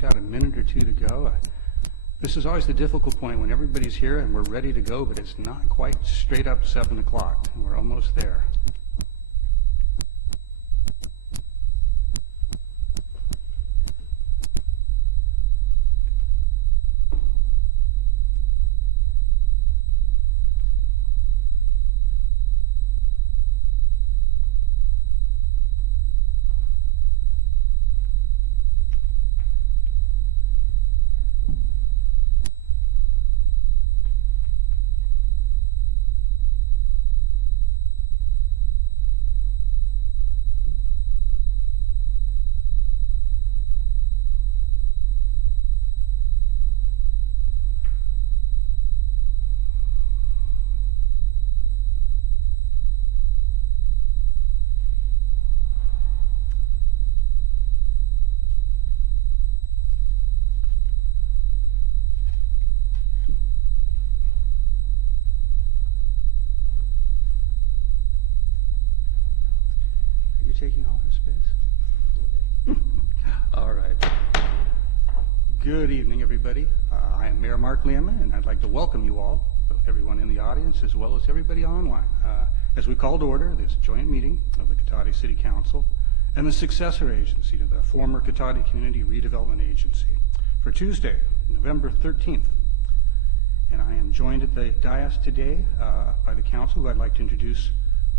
got a minute or two to go. This is always the difficult point when everybody's here and we're ready to go, but it's not quite straight up 7 o'clock. We're almost there. Taking all her space? All right. Good evening, everybody. I am Mayor Mark Lehman, and I'd like to welcome you all, both everyone in the audience as well as everybody online, as we call to order this joint meeting of the Cotati City Council and the successor agency to the former Cotati Community Redevelopment Agency for Tuesday, November 13th. And I am joined at the dais today by the council, who I'd like to introduce: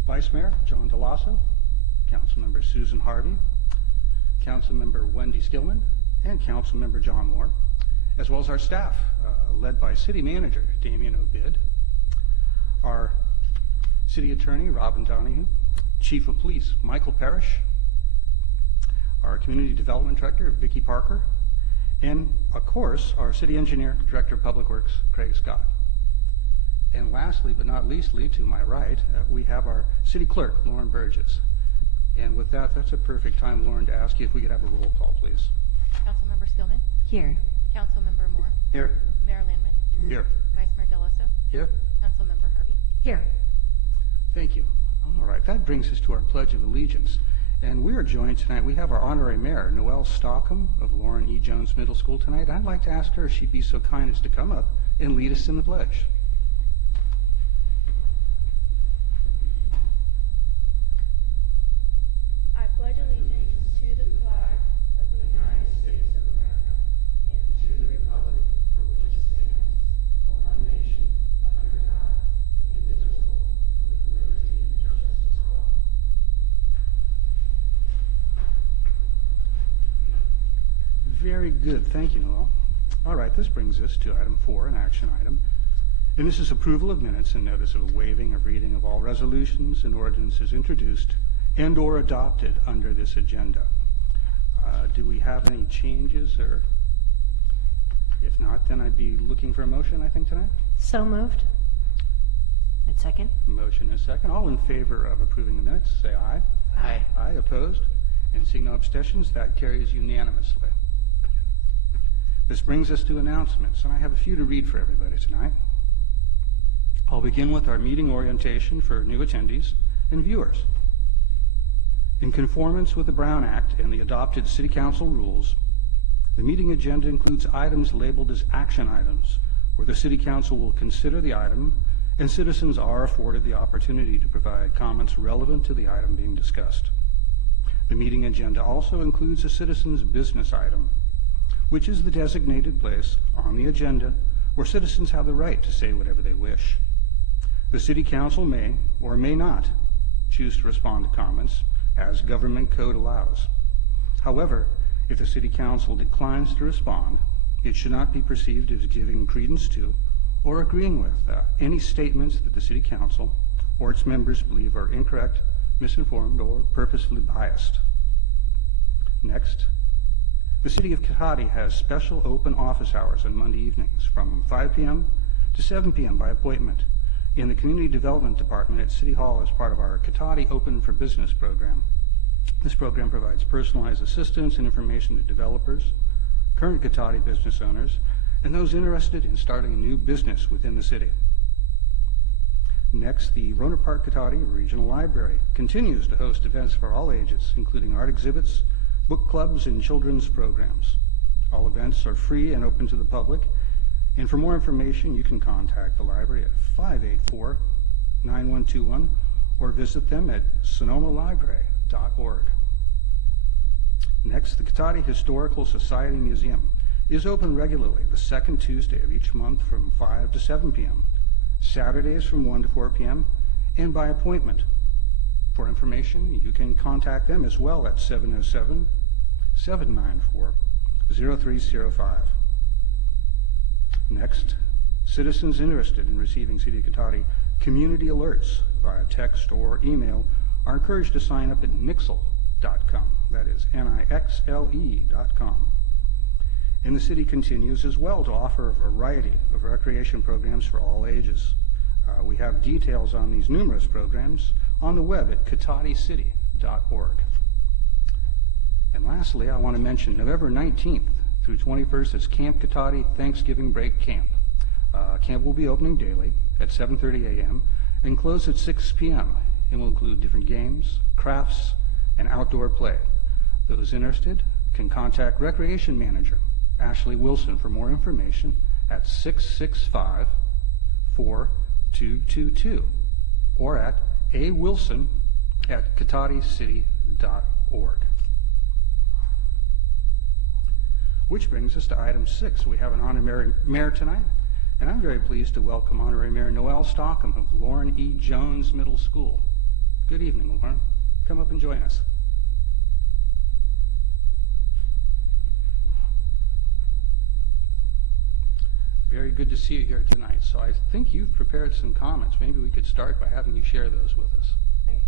Vice Mayor John DeLasso, Councilmember Susan Harvey, Councilmember Wendy Stillman, and Councilmember John Moore, as well as our staff, led by City Manager Damian Obid, our City Attorney Robin Donahue, Chief of Police Michael Parrish, our Community Development Director Vicki Parker, and of course our City Engineer, Director of Public Works Craig Scott. And lastly but not leastly, to my right, we have our City Clerk Lauren Burgess. And with that, that's a perfect time, Lauren, to ask you if we could have a roll call, please. Councilmember Stillman? Here. Councilmember Moore? Here. Mayor Landman? Here. Vice Mayor Delasso? Here. Councilmember Harvey? Here. Thank you. All right, that brings us to our Pledge of Allegiance. And we are joined tonight, we have our honorary mayor, Noelle Stockham of Lauren E. Jones Middle School tonight. I'd like to ask her if she'd be so kind as to come up and lead us in the pledge. I pledge allegiance to the flag of the United States of America and to the republic for which it stands, one nation, under God, indivisible, with liberty and justice for all. Very good. Thank you, Noel. All right, this brings us to item 4, an action item. And this is approval of minutes and notice of a waiving of reading of all resolutions and ordinances introduced and or adopted under this agenda. Do we have any changes, or if not, then I'd be looking for a motion, I think, tonight. So moved. And second. Motion and second. All in favor of approving the minutes, say aye. Aye. Aye. Opposed? And seeing no abstentions, that carries unanimously. This brings us to announcements, and I have a few to read for everybody tonight. I'll begin with our meeting orientation for new attendees and viewers. In conformance with the Brown Act and the adopted City Council rules, the meeting agenda includes items labeled as action items, where the City Council will consider the item and citizens are afforded the opportunity to provide comments relevant to the item being discussed. The meeting agenda also includes a citizen's business item, which is the designated place on the agenda where citizens have the right to say whatever they wish. The City Council may or may not choose to respond to comments as government code allows. However, if the City Council declines to respond, it should not be perceived as giving credence to or agreeing with any statements that the City Council or its members believe are incorrect, misinformed, or purposefully biased. Next, the City of Cotati has special open office hours on Monday evenings from 5 p.m. to 7 p.m. by appointment in the Community Development Department at City Hall as part of our Cotati Open for Business program. This program provides personalized assistance and information to developers, current Cotati business owners, and those interested in starting a new business within the city. Next, the Rohnert Park Cotati Regional Library continues to host events for all ages, including art exhibits, book clubs, and children's programs. All events are free and open to the public. And for more information, you can contact the library at 584-9121 or visit them at sonomalibrary.org. Next, the Cotati Historical Society Museum is open regularly the second Tuesday of each month from 5 to 7 p.m., Saturdays from 1 to 4 p.m., and by appointment. For information, you can contact them as well at 707-794-0305. Next, citizens interested in receiving City of Cotati community alerts via text or email are encouraged to sign up at nixle.com. That is NIXLE.com. And the city continues as well to offer a variety of recreation programs for all ages. We have details on these numerous programs on the web at cataticity.org. And lastly, I want to mention November 19th through 21st is Camp Cotati Thanksgiving Break Camp. Camp will be opening daily at 7:30 a.m. and close at 6 p.m. and will include different games, crafts, and outdoor play. Those interested can contact Recreation Manager Ashley Wilson for more information at 665-4222 or at awilson@cataticity.org. Which brings us to item 6. We have an honorary mayor tonight, and I'm very pleased to welcome Honorary Mayor Noel Stockham of Lauren E. Jones Middle School. Good evening, Lauren. Come up and join us. Very good to see you here tonight. So I think you've prepared some comments. Maybe we could start by having you share those with us. Okay.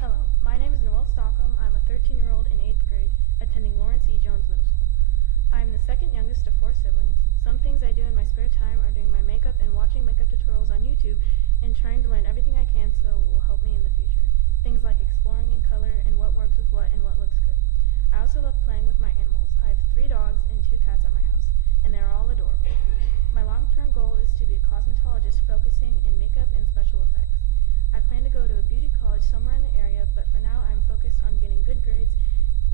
Hello, my name is Noel Stockham. I'm a 13-year-old in 8th grade attending Lawrence E. Jones Middle School. I'm the second youngest of 4 siblings. Some things I do in my spare time are doing my makeup and watching makeup tutorials on YouTube and trying to learn everything I can so it will help me in the future. Things like exploring in color and what works with what and what looks good. I also love playing with my animals. I have 3 dogs and 2 cats at my house, and they're all adorable. My long-term goal is to be a cosmetologist focusing in makeup and special effects. I plan to go to a beauty college somewhere in the area, but for now I'm focused on getting good grades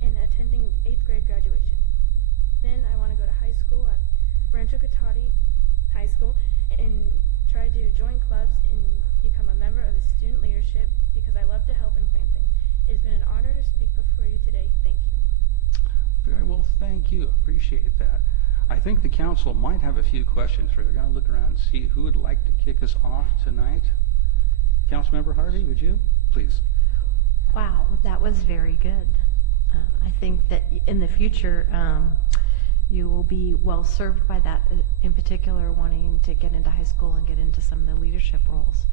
and attending 8th grade graduation. Then I want to go to high school at Rancho Cotati High School and try to join clubs and become a member of the student leadership because I love to help and plan things. It has been an honor to speak before you today. Thank you. Very well, thank you. Appreciate that. I think the council might have a few questions for you. They're going to look around and see who would like to kick us off tonight. Councilmember Harvey, would you? Please. Wow, that was very good. I think that in the future, you will be well served by that, in particular wanting to get into high school and get into some of the leadership roles,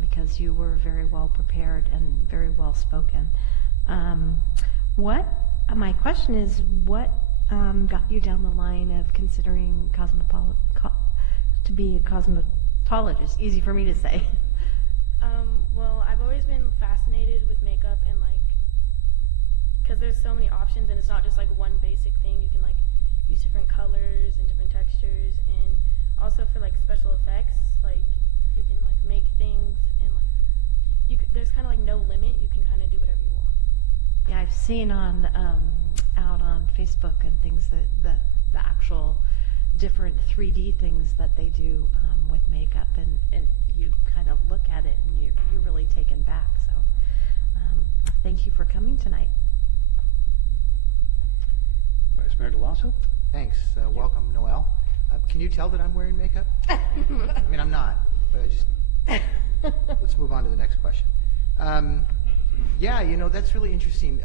because you were very well prepared and very well spoken. My question is, what got you down the line of considering to be a cosmetologist? Easy for me to say. Well, I've always been fascinated with makeup and because there's so many options and it's not just one basic thing. You can use different colors and different textures, and also for special effects, you can make things and there's kind of no limit. You can kind of do whatever you want. Yeah, I've seen out on Facebook and things that the actual different 3D things that they do with makeup, and you kind of look at it and you're really taken back. So thank you for coming tonight. Vice Mayor DeLasso? Thanks. Welcome, Noel. Can you tell that I'm wearing makeup? I mean, I'm not, but let's move on to the next question. Yeah, that's really interesting.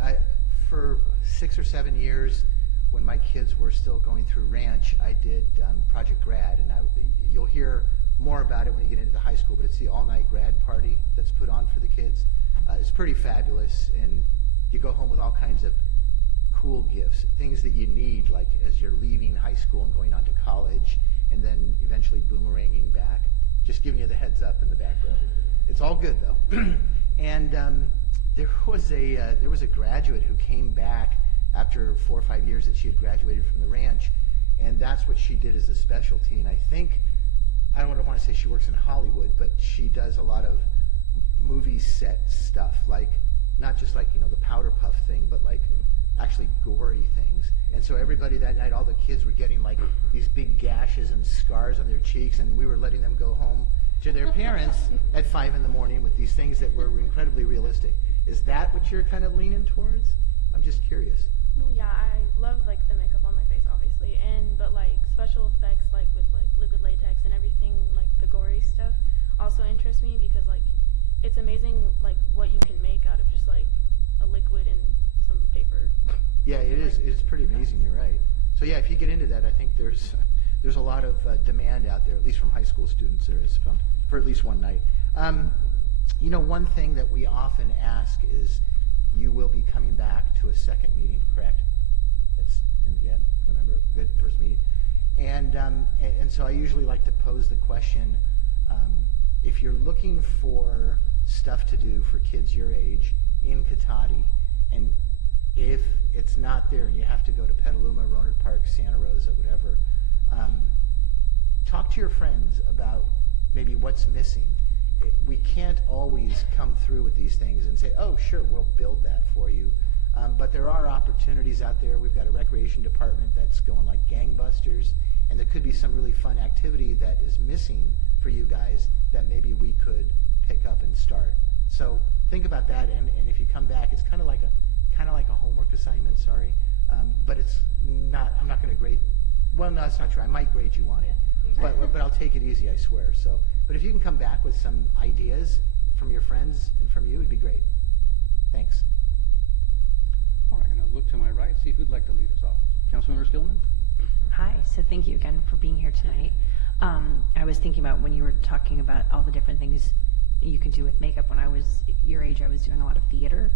For 6 or 7 years, when my kids were still going through ranch, I did Project Grad, and you'll hear more about it when you get into the high school, but it's the all-night grad party that's put on for the kids. It's pretty fabulous, and you go home with all kinds of cool gifts, things that you need as you're leaving high school and going on to college, and then eventually boomeranging back. Just giving you the heads up in the back row. It's all good though. And there was a graduate who came back after 4 or 5 years that she had graduated from the ranch, and that's what she did as a specialty. And I think, I don't want to say she works in Hollywood, but she does a lot of movie set stuff, not just the powder puff thing, but actually gory things. And so everybody that night, all the kids were getting like these big gashes and scars on their cheeks, and we were letting them go home to their parents at 5 in the morning with these things that were incredibly realistic. Is that what you're kind of leaning towards? I'm just curious. Well, yeah, I love like the makeup on my face, obviously, but like special effects, like with like liquid latex and everything, like the gory stuff, also interests me because like it's amazing like what you can make out of just like a liquid and some paper. Yeah, it is. It's pretty amazing. You're right. So yeah, if you get into that, I think there's a lot of demand out there, at least from high school students. There is for at least one night. You know, one thing that we often ask is, you will be coming back to a second meeting, correct? That's November. Good, first meeting. And so I usually like to pose the question: if you're looking for stuff to do for kids your age in Cotati, and if it's not there and you have to go to Petaluma, Rohnert Park, Santa Rosa, whatever, talk to your friends about maybe what's missing. We can't always come through with these things and say, oh, sure, we'll build that for you. But there are opportunities out there. We've got a recreation department that's going like gangbusters, and there could be some really fun activity that is missing for you guys that maybe we could pick up and start. So think about that, and if you come back, it's kind of like a homework assignment, sorry. But it's not, I'm not going to grade, well, no, that's not true. I might grade you on it, but I'll take it easy, I swear. So, but if you can come back with some ideas from your friends and from you, it'd be great. Thanks. All right, I'm going to look to my right, see who'd like to lead us off. Councilmember Skillman? Hi, so thank you again for being here tonight. I was thinking about when you were talking about all the different things you can do with makeup. When I was your age, I was doing a lot of theater.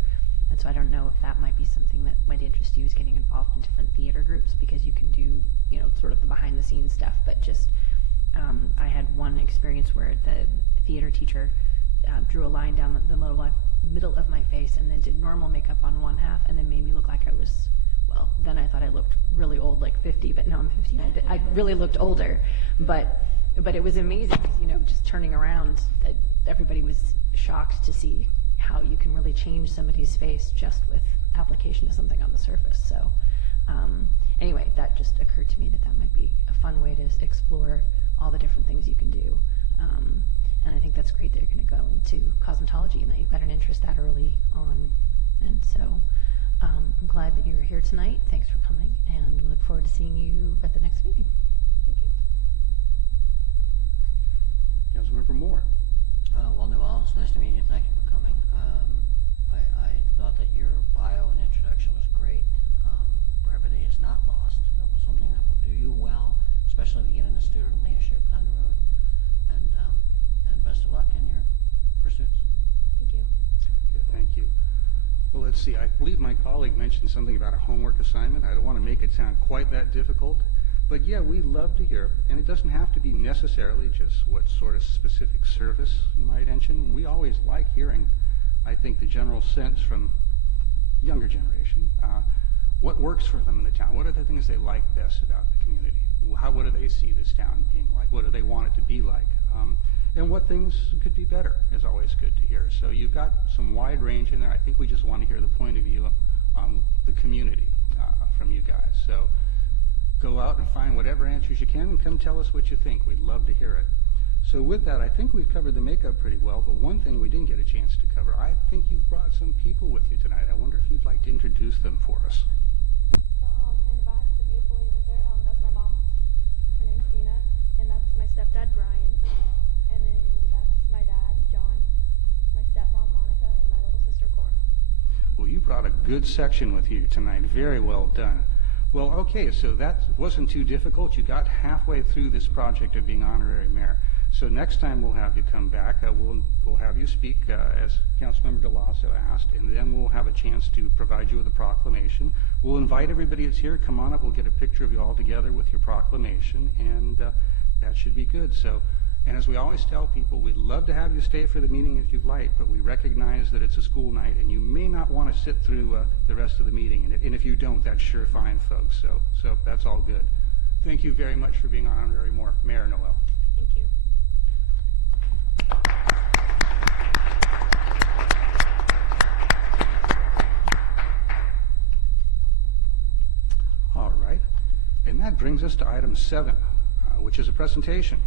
And so I don't know if that might be something that might interest you, is getting involved in different theater groups, because you can do, you know, sort of the behind the scenes stuff. But just, I had one experience where the theater teacher drew a line down the middle of my face and then did normal makeup on one half and then made me look like I was, well, then I thought I looked really old, like 50, but no, I'm 59. I really looked older. But it was amazing, you know, just turning around, everybody was shocked to see how you can really change somebody's face just with application of something on the surface. So anyway, that just occurred to me that might be a fun way to explore all the different things you can do. And I think that's great that you're going to go into cosmetology and that you've got an interest that early on. And so I'm glad that you're here tonight. Thanks for coming, and we look forward to seeing you at the next meeting. Thank you. Councilmember Moore? Well, Noel, it's nice to meet you. Thank you for coming. I thought that your bio and introduction was great. Brevity is not lost. It was something that will do you well, especially if you get into student leadership down the road. And best of luck in your pursuits. Thank you. Okay, thank you. Well, let's see. I believe my colleague mentioned something about a homework assignment. I don't want to make it sound quite that difficult. But yeah, we love to hear, and it doesn't have to be necessarily just what sort of specific service you might mention. We always like hearing, I think, the general sense from younger generation. What works for them in the town? What are the things they like best about the community? What do they see this town being like? What do they want it to be like? And what things could be better is always good to hear. So you've got some wide range in there. I think we just want to hear the point of view on the community from you guys. So go out and find whatever answers you can and come tell us what you think. We'd love to hear it. So with that, I think we've covered the makeup pretty well, but one thing we didn't get a chance to cover, I think you've brought some people with you tonight. I wonder if you'd like to introduce them for us. So, in the back, the beautiful lady right there, that's my mom. Her name's Dina, and that's my stepdad, Brian. And then that's my dad, John. That's my stepmom, Monica, and my little sister, Cora. Well, you brought a good section with you tonight. Very well done. Well, okay, so that wasn't too difficult. You got halfway through this project of being honorary mayor. So next time we'll have you come back. We'll have you speak, as Councilmember DeLasso asked, and then we'll have a chance to provide you with a proclamation. We'll invite everybody that's here. Come on up. We'll get a picture of you all together with your proclamation, and that should be good. So, and as we always tell people, we'd love to have you stay for the meeting if you'd like, but we recognize that it's a school night, and you may not want to sit through the rest of the meeting. And if you don't, that's sure fine, folks. So that's all good. Thank you very much for being our honorary Mayor Noel. Thank you. brings us to item 7, which is a presentation.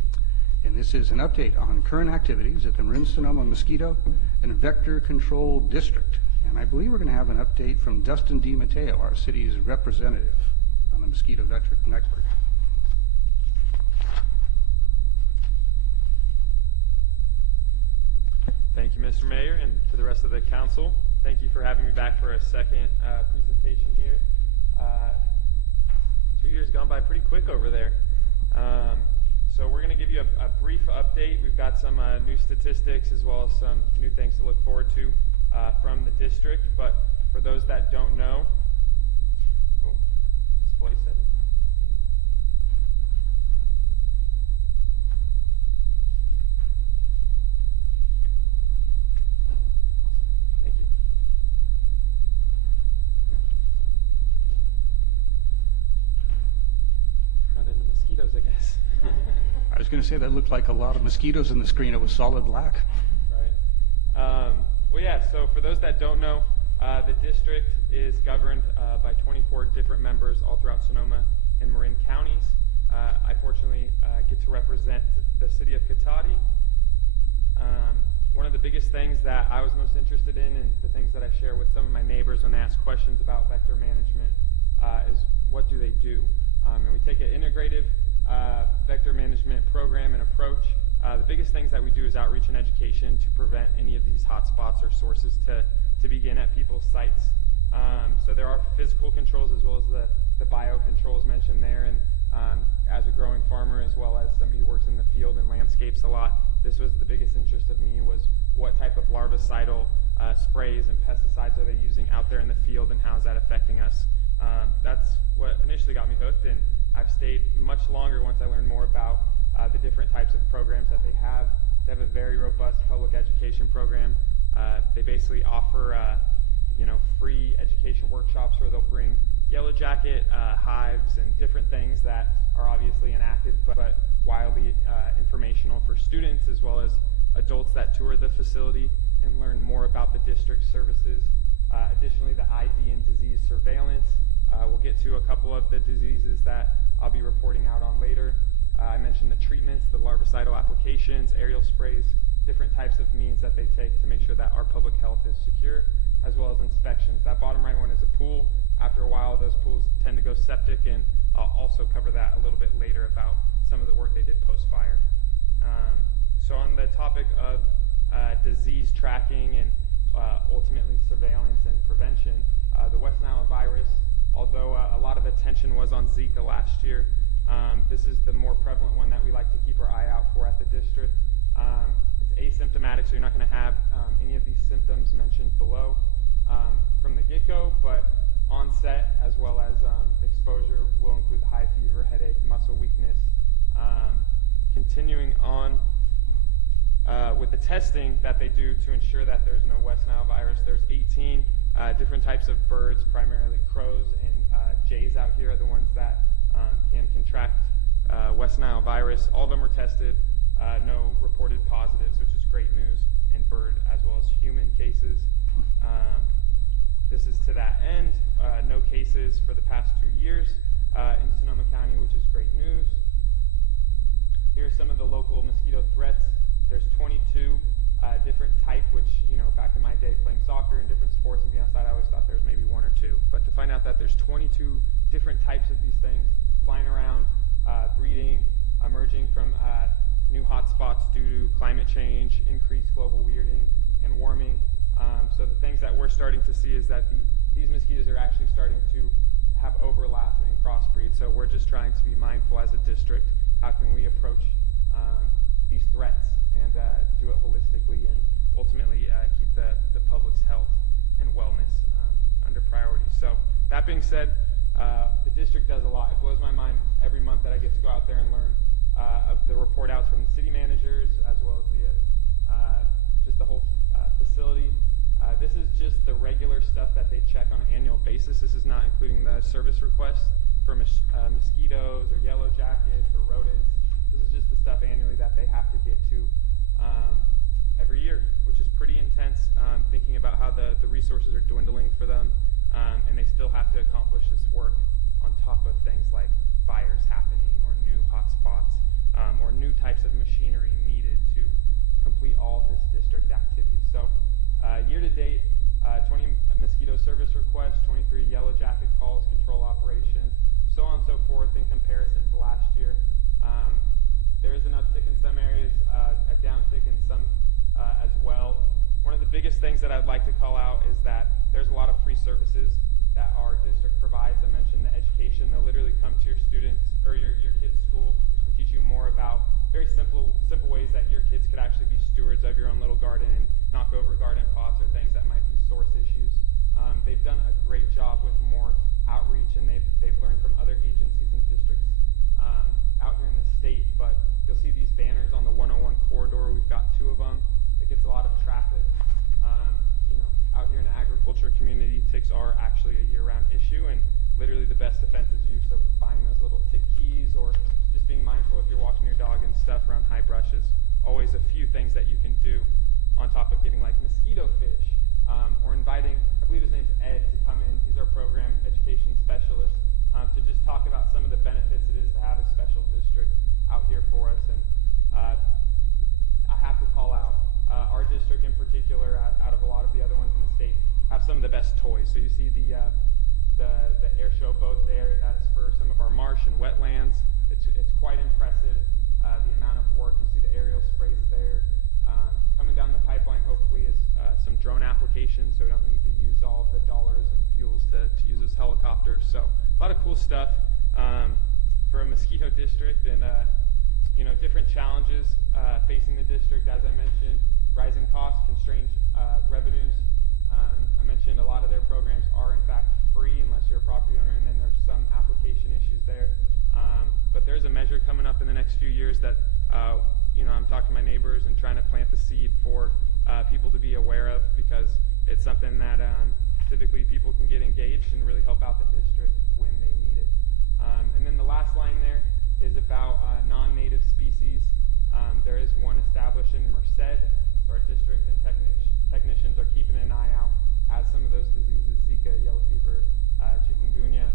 And this is an update on current activities at the Marin-Sonoma Mosquito and Vector Control District. And I believe we're going to have an update from Dustin DiMatteo, our city's representative on the mosquito vector network. Thank you, Mr. Mayor, and to the rest of the council. Thank you for having me back for a second presentation here. 2 years gone by pretty quick over there. So we're going to give you a brief update. We've got some new statistics as well as some new things to look forward to from the district. But for those that don't know, display settings. Thank you. Not into mosquitoes, I guess. I was going to say that looked like a lot of mosquitoes in the screen. It was solid black. Right. Well, yeah, so for those that don't know, the district is governed by 24 different members all throughout Sonoma and Marin counties. I fortunately get to represent the city of Cotati. One of the biggest things that I was most interested in, and the things that I share with some of my neighbors when they ask questions about vector management, is what do they do? And we take an integrative vector management program and approach. The biggest things that we do is outreach and education to prevent any of these hotspots or sources to begin at people's sites. So there are physical controls as well as the bio controls mentioned there. And as a growing farmer, as well as somebody who works in the field and landscapes a lot, this was the biggest interest of me, was what type of larvicidal sprays and pesticides are they using out there in the field, and how is that affecting us? That's what initially got me hooked, and I've stayed much longer once I learned more about the different types of programs that they have. They have a very robust public education program. They basically offer free education workshops where they'll bring yellow jacket hives and different things that are obviously inactive but wildly informational for students as well as adults that tour the facility and learn more about the district services. Additionally, the ID and disease surveillance. We'll get to a couple of the diseases that I'll be reporting out on later. I mentioned the treatments, the larvicidal applications, aerial sprays, different types of means that they take to make sure that our public health is secure, as well as inspections. That bottom right one is a pool. After a while, those pools tend to go septic, and I'll also cover that a little bit later about some of the work they did post-fire. So on the topic of disease tracking and ultimately surveillance and prevention, the West Nile virus, although a lot of attention was on Zika last year, this is the more prevalent one that we like to keep our eye out for at the district. It's asymptomatic, so you're not going to have any of these symptoms mentioned below from the get-go, but onset as well as exposure will include high fever, headache, muscle weakness. Continuing on with the testing that they do to ensure that there's no West Nile virus, there's 18 different types of birds, primarily crows and jays out here are the ones that can contract West Nile virus. All of them were tested, no reported positives, which is great news in bird as well as human cases. This is to that end, no cases for the past 2 years in Sonoma County, which is great news. Here's some of the local mosquito threats. There's 22 different type, which, back in my day playing soccer and different sports and being outside, I always thought there was maybe 1 or 2. But to find out that there's 22 different types of these things flying around, breeding, emerging from new hotspots due to climate change, increased global weirding, and warming. So the things that we're starting to see is that these mosquitoes are actually starting to have overlap and crossbreed. So we're just trying to be mindful as a district. How can we approach these threats and do it holistically and ultimately keep the public's health and wellness under priority. So that being said, the district does a lot. It blows my mind every month that I get to go out there and learn of the report outs from the city managers as well as just the whole facility. This is just the regular stuff that they check on an annual basis. This is not including the service requests for mosquitoes or yellow jackets or rodents. This is just the stuff annually that they have to get to every year, which is pretty intense, thinking about how the resources are dwindling for them, and they still have to accomplish this work on top of things like fires happening or new hotspots or new types of machinery needed to complete all of this district activity. So year to date, 20 mosquito service requests, 23 yellow jacket calls, control operations, so on and so forth in comparison to last year. There is an uptick in some areas, a downtick in some as well. One of the biggest things that I'd like to call out is that there's a lot of free services that our district provides. I mentioned the education. They'll literally come to your students or your kids' school and teach you more about very simple ways that your kids could actually be stewards of your own little garden and knock over garden pots or things that might be source issues. They've done a great job with more outreach, and they've learned from other agencies and districts out here in the state. But you'll see these banners on the 101 corridor. We've got 2 of them. It gets a lot of traffic. Out here in the agriculture community, ticks are actually a year-round issue, and literally the best defense is use of buying those little tick keys, or just being mindful if you're walking your dog and stuff around high brushes. Always a few things that you can do on top of getting like mosquito fish, or inviting, I believe his name's Ed, to come in. He's our program education specialist, to just talk about some of the benefits it is to have a special district out here for us. And I have to call out our district in particular, out of a lot of the other ones in the state, have some of the best toys. So you see the air show boat there. That's for some of our marsh and wetlands. It's quite impressive, the amount of work. You see the aerial sprays there. Coming down the pipeline, hopefully, is some drone applications, so we don't need to use all of the dollars and fuels to use those helicopters. So a lot of cool stuff for a mosquito district, and different challenges facing the district. As I mentioned, rising costs, constrained revenues. I mentioned a lot of their programs are in fact free unless you're a property owner, and then there's some application issues there. But there's a measure coming up in the next few years that I'm talking to my neighbors and trying to plant the seed for people to be aware of, because it's something that typically people can get engaged and really help out the district when they need it. And then the last line there is about non-native species. There is one established in Merced, so our district and technicians are keeping an eye out as some of those diseases, Zika, yellow fever, chikungunya.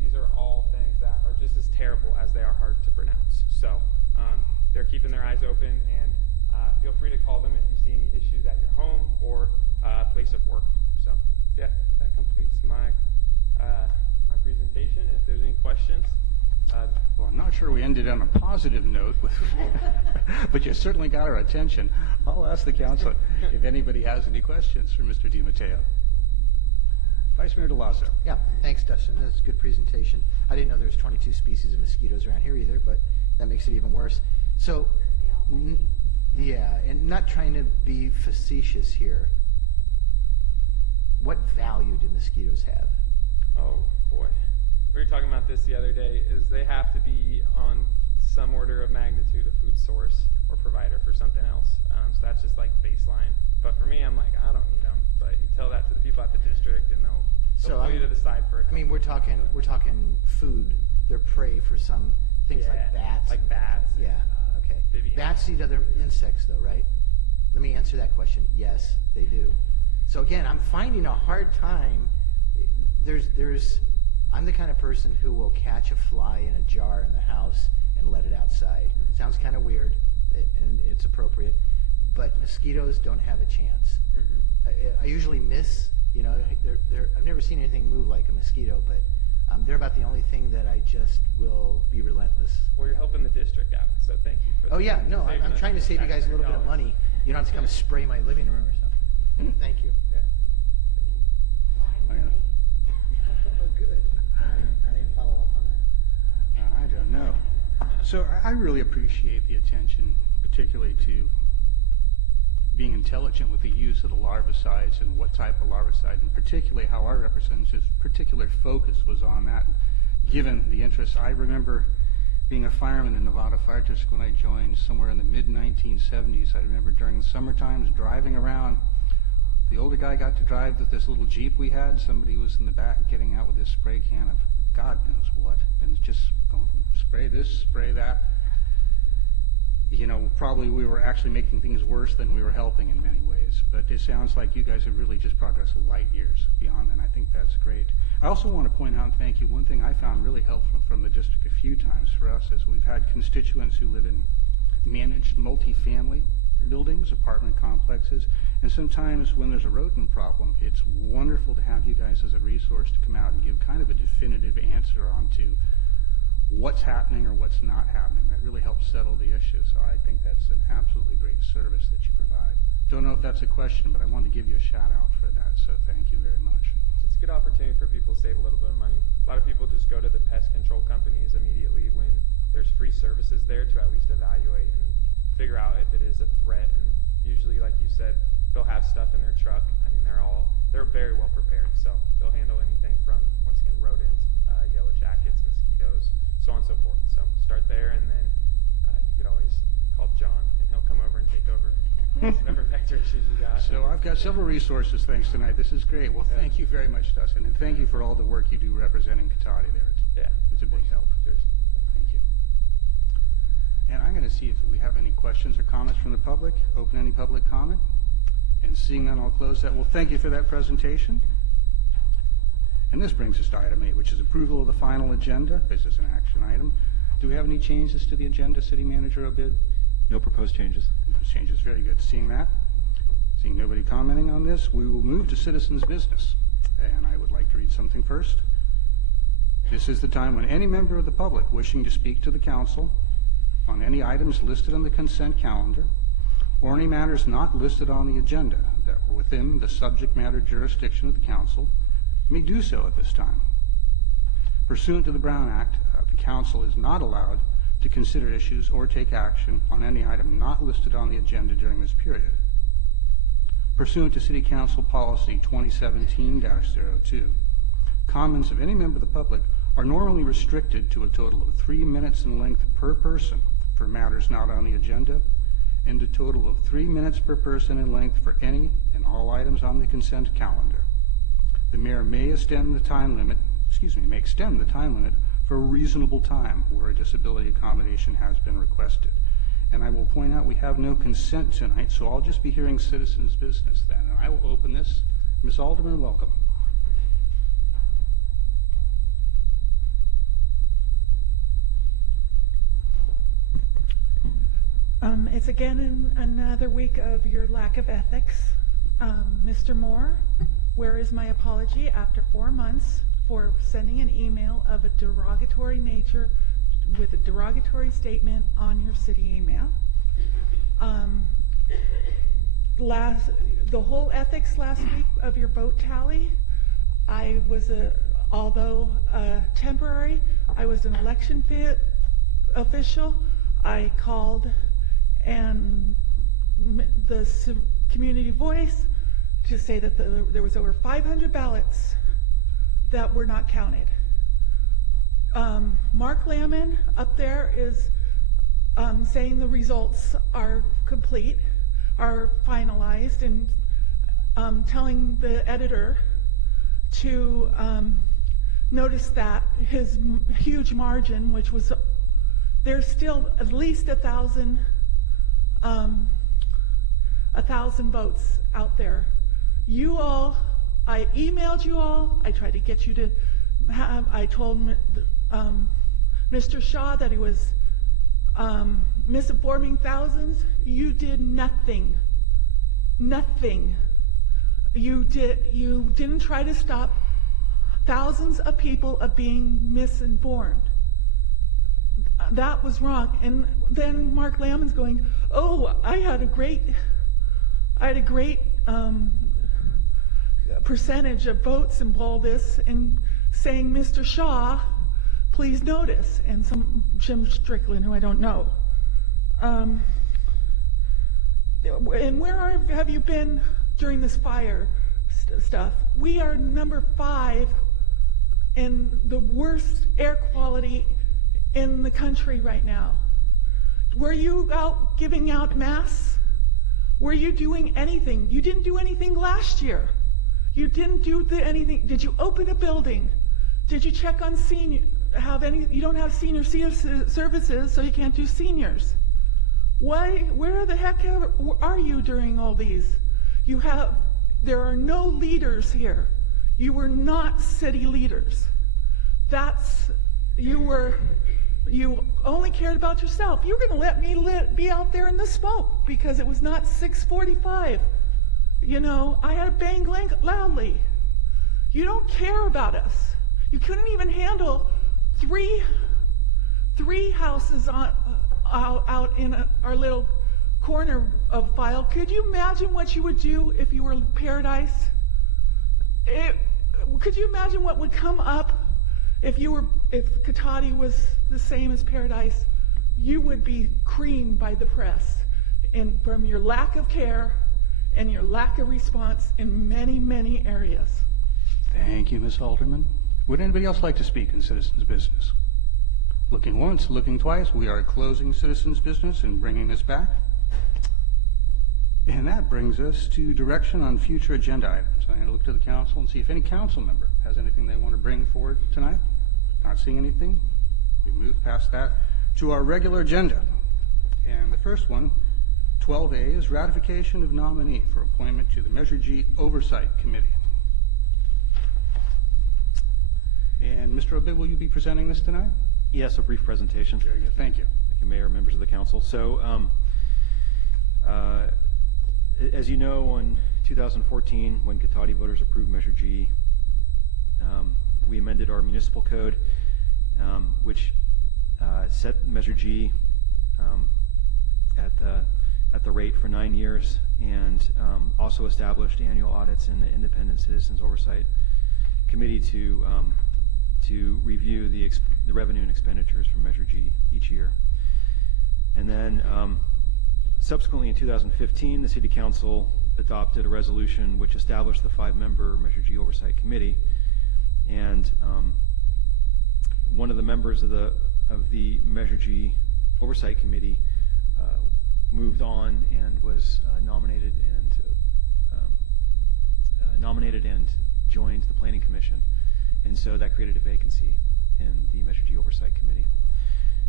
These are all things that are just as terrible as they are hard to pronounce. So they're keeping their eyes open, and feel free to call them if you see any issues at your home or place of work. So yeah, that completes my presentation. If there's any questions. Well, I'm not sure we ended on a positive note, but you certainly got our attention. I'll ask the council if anybody has any questions for Mr. DiMatteo. Vice Mayor DeLasso. Yeah, thanks, Dustin. That's a good presentation. I didn't know there was 22 species of mosquitoes around here either, but that makes it even worse. So, yeah, and not trying to be facetious here, what value do mosquitoes have? Oh boy, we were talking about this the other day. Is they have to be on some order of magnitude a food source or provider for something else. So that's just like baseline. But for me, I'm like, I don't need them. But you tell that to the people at the district, and they'll pull you to the side for. I mean, we're talking food. They're prey for some things like bats. Like bats. Yeah. Okay. Bats eat other insects, though, right? Let me answer that question. Yes, they do. So again, I'm finding a hard time. I'm the kind of person who will catch a fly in a jar in the house and let it outside. Mm-hmm. Sounds kind of weird, and it's appropriate, but mosquitoes don't have a chance. Mm-hmm. I usually miss. I've never seen anything move like a mosquito, but they're about the only thing that I just will be relentless. Well, you're helping the district out, so thank you for that. Oh yeah, no, I'm trying to save you guys a little bit of money. You don't have to come spray my living room or something. Thank you. Yeah. Thank you. Good. I didn't follow up on that. I don't know. So I really appreciate the attention, particularly to being intelligent with the use of the larvicides and what type of larvicide, and particularly how our representative's particular focus was on that, given the interest. I remember being a fireman in Nevada Fire District when I joined somewhere in the mid-1970s. I remember during the summer times driving around. The older guy got to drive with this little Jeep we had. Somebody was in the back getting out with this spray can of God knows what, and just going, spray this, spray that. Probably we were actually making things worse than we were helping in many ways. But it sounds like you guys have really just progressed light years beyond that, and I think that's great. great. I also want to point out and thank you. One thing I found really helpful from the district a few times for us is we've had constituents who live in managed multifamily buildings, apartment complexes, and sometimes when there's a rodent problem, it's wonderful to have you guys as a resource to come out and give kind of a definitive answer onto what's happening or what's not happening. That really helps settle the issue. So I think that's an absolutely great service that you provide. Don't know if that's a question, but I wanted to give you a shout out for that. So thank you very much. It's a good opportunity for people to save a little bit of money. A lot of people just go to the pest control companies immediately when there's free services there to at least evaluate and figure out if it is a threat. And usually, like you said, they'll have stuff in their truck. I mean, they're very well prepared. So they'll handle anything from, once again, rodents, yellow jackets, mosquitoes, so on and so forth. So start there, and then you could always call John, and he'll come over and take over whatever vector issues you got. So I've got several resources thanks tonight. This is great. Well, thank you very much, Dustin, and thank you for all the work you do representing Cotati there. It's a big help. Cheers. Thank you. And I'm going to see if we have any questions or comments from the public. Open any public comment. And seeing none, I'll close that. Well, thank you for that presentation. And this brings us to item 8, which is approval of the final agenda. This is an action item. Do we have any changes to the agenda, City Manager Obid? No proposed changes. No changes. Very good. Seeing nobody commenting on this, we will move to citizens' business. And I would like to read something first. This is the time when any member of the public wishing to speak to the council on any items listed on the consent calendar or any matters not listed on the agenda that were within the subject matter jurisdiction of the council may do so at this time. Pursuant to the Brown Act, the council is not allowed to consider issues or take action on any item not listed on the agenda during this period. Pursuant to City Council Policy 2017-02, comments of any member of the public are normally restricted to a total of 3 minutes in length per person for matters not on the agenda, and a total of 3 minutes per person in length for any and all items on the consent calendar. The mayor may extend the time limit for a reasonable time where a disability accommodation has been requested. And I will point out we have no consent tonight, so I'll just be hearing citizens' business then. And I will open this. Ms. Alderman, welcome. It's again another week of your lack of ethics. Mr. Moore, where is my apology after 4 months for sending an email of a derogatory nature with a derogatory statement on your city email? The whole ethics last week of your vote tally, I was although temporary, I was an election official. I called and the Community Voice to say that there was over 500 ballots that were not counted. Mark Lamon up there is saying the results are complete, are finalized, and telling the editor to notice that his huge margin, which was, there's still at least 1,000 votes out there. You all, I emailed you all, I tried to get you to have, I told Mr. Shaw that he was misinforming thousands. You did nothing. Nothing. You didn't try to stop thousands of people of being misinformed. That was wrong. And then Mark Lamon's going, oh, I had a great percentage of votes in all this, and saying, Mr. Shaw, please notice, and some Jim Strickland, who I don't know. And where have you been during this fire stuff? We are number 5 in the worst air quality in the country right now. Were you out giving out masks? Were you doing anything? You didn't do anything last year. You didn't do anything. Did you open a building? Did you check on senior? You don't have senior services, so you can't do seniors. Where the heck are you during all these? There are no leaders here. You were not city leaders. You only cared about yourself. You were going to let me be out there in the smoke because it was not 6:45. You know, I had to bang loudly. You don't care about us. You couldn't even handle three houses out in our little corner of File. Could you imagine what you would do if you were Paradise? Could you imagine what would come up if Cotati was the same as Paradise? You would be creamed by the press, and from your lack of care and your lack of response in many, many areas. Thank you, Ms. Alderman. Would anybody else like to speak in citizens' business? Looking once, looking twice, we are closing citizens' business and bringing this back. And that brings us to direction on future agenda items. I'm going to look to the council and see if any council member has anything they want to bring forward tonight. Not seeing anything. We move past that to our regular agenda. And the first one, 12A, is ratification of nominee for appointment to the Measure G Oversight Committee. And Mr. Obid, will you be presenting this tonight? Yes, a brief presentation. Very good. Thank you. Thank you, Mayor, members of the council. So, as you know, in 2014, when Cotati voters approved Measure G, we amended our municipal code, which set Measure G at the rate for 9 years, and also established annual audits and the Independent Citizens Oversight Committee to review the revenue and expenditures from Measure G each year. And then subsequently in 2015, the City Council adopted a resolution which established the 5-member Measure G Oversight Committee. And one of the members of the Measure G Oversight Committee moved on and was nominated and joined the Planning Commission. And so that created a vacancy in the Measure G Oversight Committee.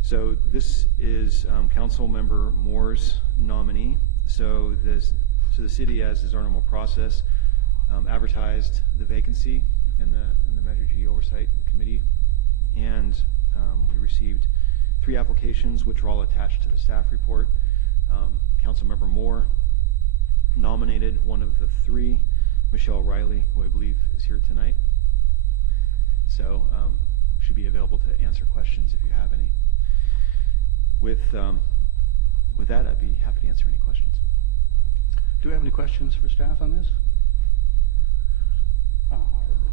So this is Council Member Moore's nominee. So the city, as is our normal process, advertised the vacancy in the Measure G Oversight Committee, and we received 3 applications, which are all attached to the staff report. Council Member Moore nominated one of the 3, Michelle Riley, who I believe is here tonight. So should be available to answer questions if you have any. With that, I'd be happy to answer any questions. Do we have any questions for staff on this? All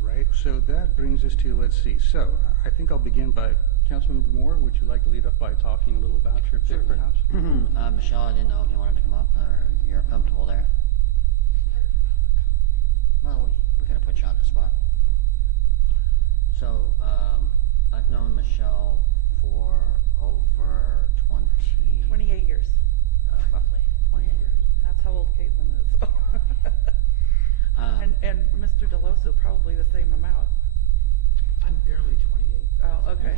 right, so that brings us to, let's see. So I think I'll begin by Councilmember Moore. Would you like to lead off by talking a little about your pick, perhaps? Michelle, I didn't know if you wanted to come up or you're comfortable there. Well, we're going to put you on the spot. So, I've known Michelle for over 28 years. Roughly 28 years. That's how old Caitlin is. and Mr. Deloso probably the same amount. I'm barely 28. Oh, okay.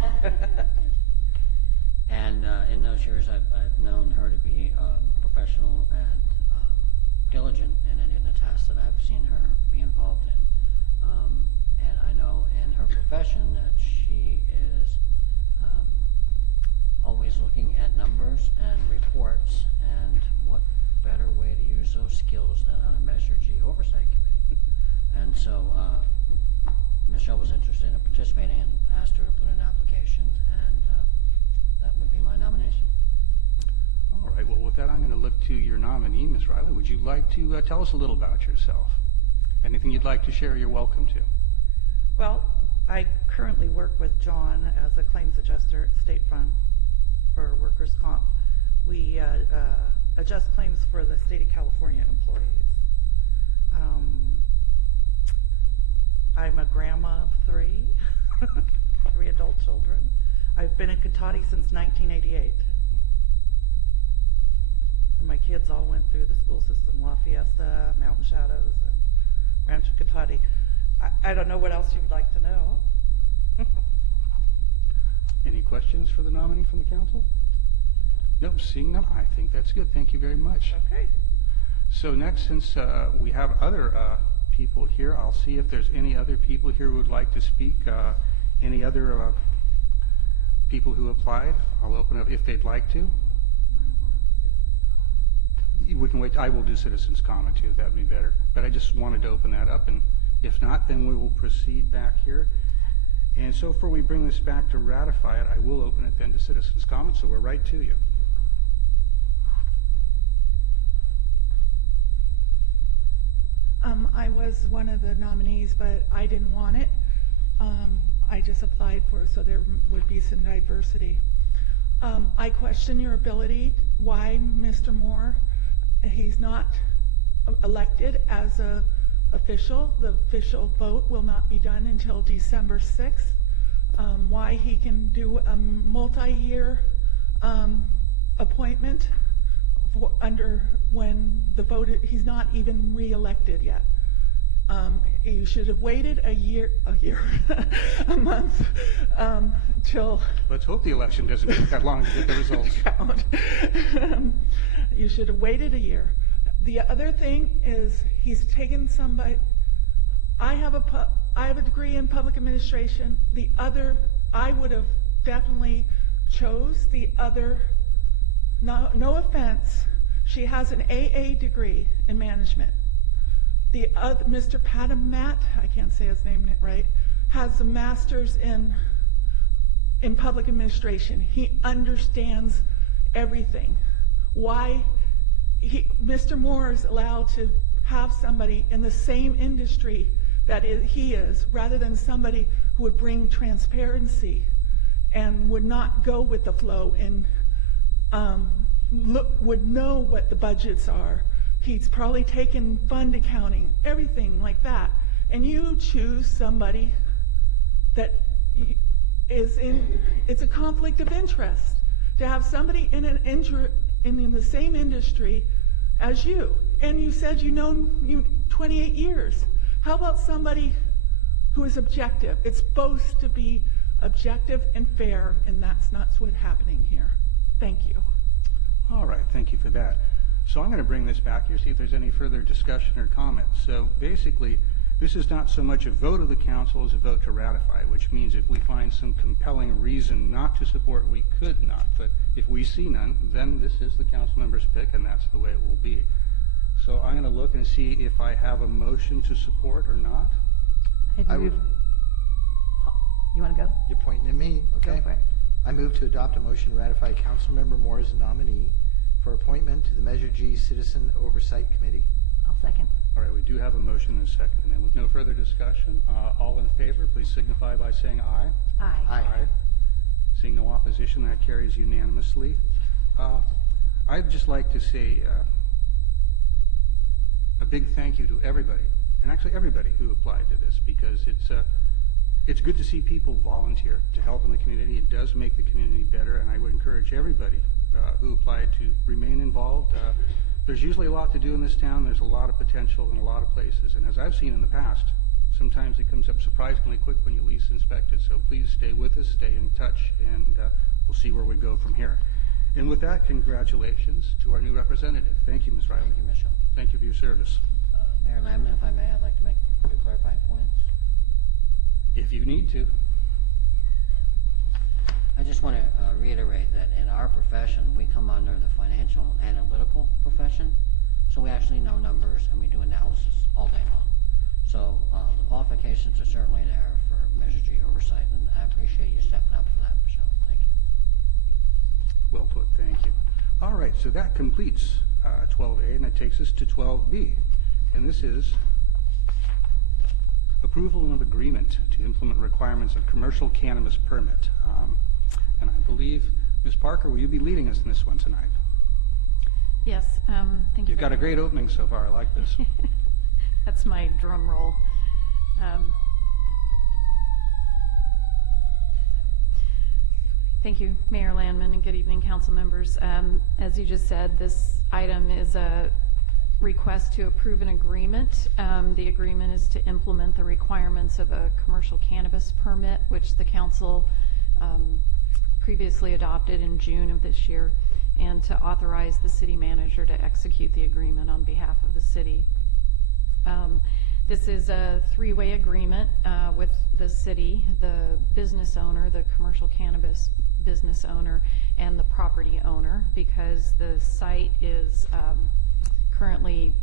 And in those years, I've known her to be professional and diligent in any of the tasks that I've seen her be involved in. And I know in her profession that she is always looking at numbers and reports, and what better way to use those skills than on a Measure G Oversight Committee. And so Michelle was interested in participating and asked her to put in an application, and that would be my nomination. All right, well, with that, I'm going to look to your nominee, Ms. Riley. Would you like to tell us a little about yourself? Anything you'd like to share, you're welcome to. Well, I currently work with John as a claims adjuster at State Fund for workers' comp. We adjust claims for the state of California employees. I'm a grandma of 3, 3 adult children. I've been in Cotati since 1988. And my kids all went through the school system, La Fiesta, Mountain Shadows, and Rancho Cotati. I don't know what else you'd like to know. Any questions for the nominee from the council? Nope, seeing none, I think that's good. Thank you very much. Okay. So next, since we have other people here. I'll see if there's any other people here who would like to speak. Any other people who applied? I'll open up if they'd like to. We can wait. I will do citizens' comment too. That would be better. But I just wanted to open that up, and if not, then we will proceed back here. And so before we bring this back to ratify it, I will open it then to citizens' comments, so we're right to you. I was one of the nominees, but I didn't want it. I just applied for it so there would be some diversity. I question your ability, why Mr. Moore, he's not elected as a official. The official vote will not be done until December 6th. Why he can do a multi-year appointment when the vote, he's not even re-elected yet. You should have waited a month till. Let's hope the election doesn't take that long to get the results. You should have waited a year. The other thing is he's taken somebody. I have a degree in public administration. I would have definitely chose the other. No offense, she has an AA degree in management. The other, Mr. Padamat, I can't say his name right, has a master's in public administration. He understands everything. Why Mr. Moore is allowed to have somebody in the same industry that he is, rather than somebody who would bring transparency and would not go with the flow and would know what the budgets are. He's probably taken fund accounting, everything like that. And you choose somebody that it's a conflict of interest to have somebody in the same industry as you. And you said you know 28 years. How about somebody who is objective? It's supposed to be objective and fair, and that's not what's happening here. Thank you. All right, thank you for that. So I'm going to bring this back here, see if there's any further discussion or comments. So basically, this is not so much a vote of the council as a vote to ratify, which means if we find some compelling reason not to support, we could not. But if we see none, then this is the council member's pick, and that's the way it will be. So I'm going to look and see if I have a motion to support or not. I'd move. You want to go? You're pointing at me, okay? Go for it. I move to adopt a motion to ratify Councilmember Moore as a nominee for appointment to the Measure G Citizen Oversight Committee. I'll second. All right, we do have a motion and a second. And then with no further discussion, all in favor, please signify by saying aye. Aye. Aye. Seeing no opposition, that carries unanimously. I'd just like to say a big thank you to everybody, and actually everybody who applied to this, because it's good to see people volunteer to help in the community. It does make the community better, and I would encourage everybody who applied to remain involved. There's usually a lot to do in this town. There's a lot of potential in a lot of places, and as I've seen in the past, sometimes it comes up surprisingly quick when you least inspect it. So please stay with us, stay in touch, and we'll see where we go from here. And with that, congratulations to our new representative. Thank you, Ms. Riley. Thank you, Michelle. Thank you for your service. Mayor Lamb, if I may, I'd like to make a few clarifying points. If you need to. I just want to reiterate that in our profession, we come under the financial analytical profession, so we actually know numbers and we do analysis all day long. So the qualifications are certainly there for Measure G oversight, and I appreciate you stepping up for that, Michelle. Thank you. Well put, thank you. All right, so that completes 12A, and that takes us to 12B. And this is approval of agreement to implement requirements of commercial cannabis permit. And I believe, Ms. Parker, will you be leading us in this one tonight? Yes, thank you. You've got a great opening so far. I like this. That's my drum roll. Thank you, Mayor Landman, and good evening, council members. As you just said, this item is a request to approve an agreement. The agreement is to implement the requirements of a commercial cannabis permit, which the council previously adopted in June of this year, and to authorize the city manager to execute the agreement on behalf of the city. This is a three-way agreement with the city, the business owner, the commercial cannabis business owner, and the property owner, because the site is currently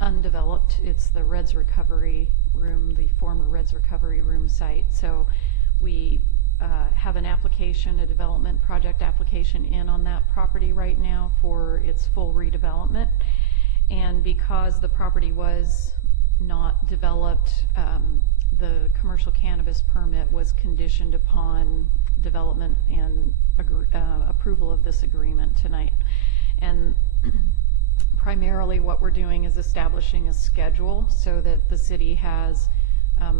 undeveloped. It's the Reds Recovery Room, the former Reds Recovery Room site. So we have an application, a development project application in on that property right now for its full redevelopment. And because the property was not developed, the commercial cannabis permit was conditioned upon development and approval of this agreement tonight. And primarily what we're doing is establishing a schedule so that the city has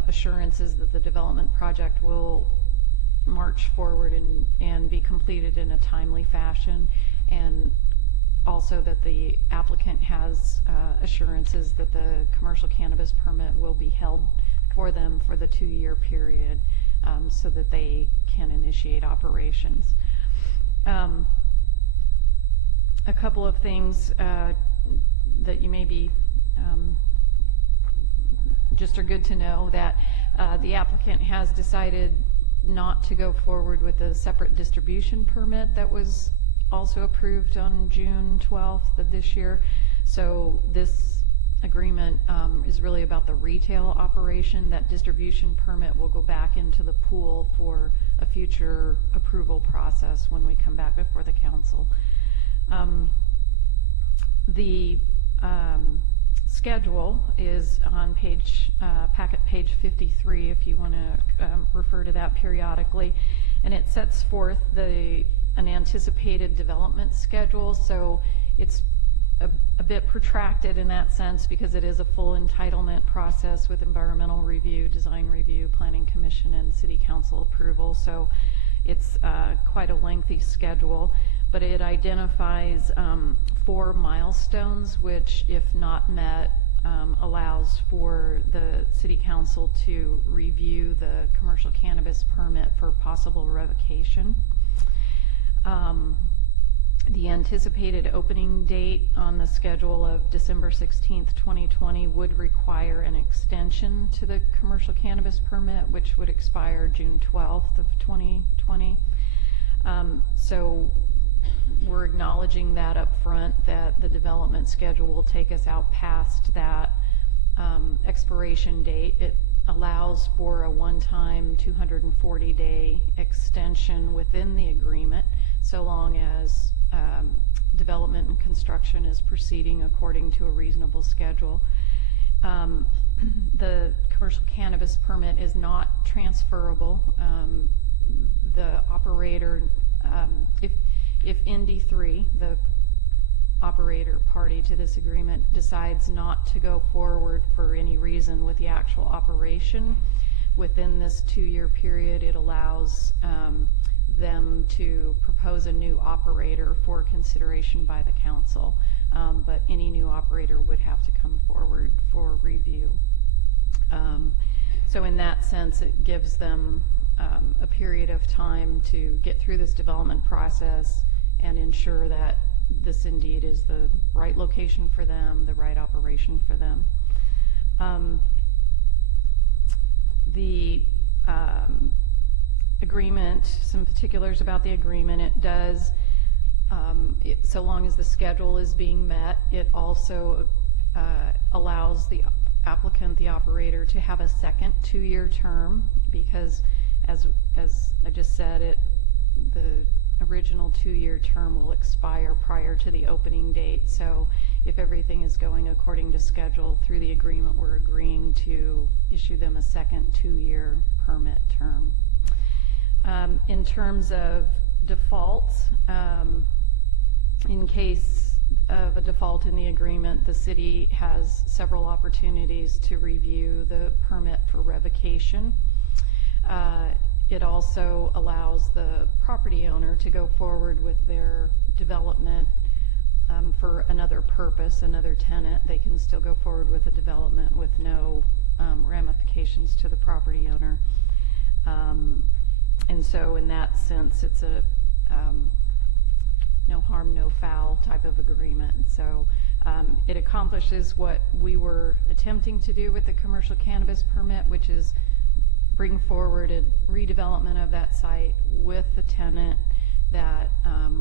assurances that the development project will march forward and be completed in a timely fashion, and also that the applicant has assurances that the commercial cannabis permit will be held for them for the 2-year period, so that they can initiate operations. A couple of things that you may be just are good to know, that the applicant has decided not to go forward with a separate distribution permit that was also approved on June 12th of this year. So this agreement is really about the retail operation. That distribution permit will go back into the pool for a future approval process when we come back before the council. The schedule is on packet page 53 if you want to refer to that periodically, and it sets forth an anticipated development schedule. So it's a bit protracted in that sense because it is a full entitlement process with environmental review, design review, planning commission, and city council approval. So it's quite a lengthy schedule, but it identifies 4 milestones which, if not met, allows for the city council to review the commercial cannabis permit for possible revocation. The anticipated opening date on the schedule of December 16th, 2020 would require an extension to the commercial cannabis permit, which would expire June 12th of 2020. So we're acknowledging that up front, that the development schedule will take us out past that expiration date. It allows for a one-time 240-day extension within the agreement, so long as development and construction is proceeding according to a reasonable schedule. The commercial cannabis permit is not transferable. The operator, if ND3, the operator party to this agreement, decides not to go forward for any reason with the actual operation within this 2-year period, it allows them to propose a new operator for consideration by the council. But any new operator would have to come forward for review. So in that sense, it gives them a period of time to get through this development process and ensure that this indeed is the right location for them, the right operation for them. The agreement, some particulars about the agreement, it does, so long as the schedule is being met, it also allows the applicant, the operator, to have a second 2-year term, because as I just said, the original 2-year term will expire prior to the opening date. So if everything is going according to schedule through the agreement, we're agreeing to issue them a second 2-year permit term. In terms of defaults, in case of a default in the agreement, the city has several opportunities to review the permit for revocation. It also allows the property owner to go forward with their development for another purpose, another tenant. They can still go forward with a development with no ramifications to the property owner. And so in that sense, it's a no harm, no foul type of agreement. So It accomplishes what we were attempting to do with the commercial cannabis permit, which is bring forward a redevelopment of that site with the tenant that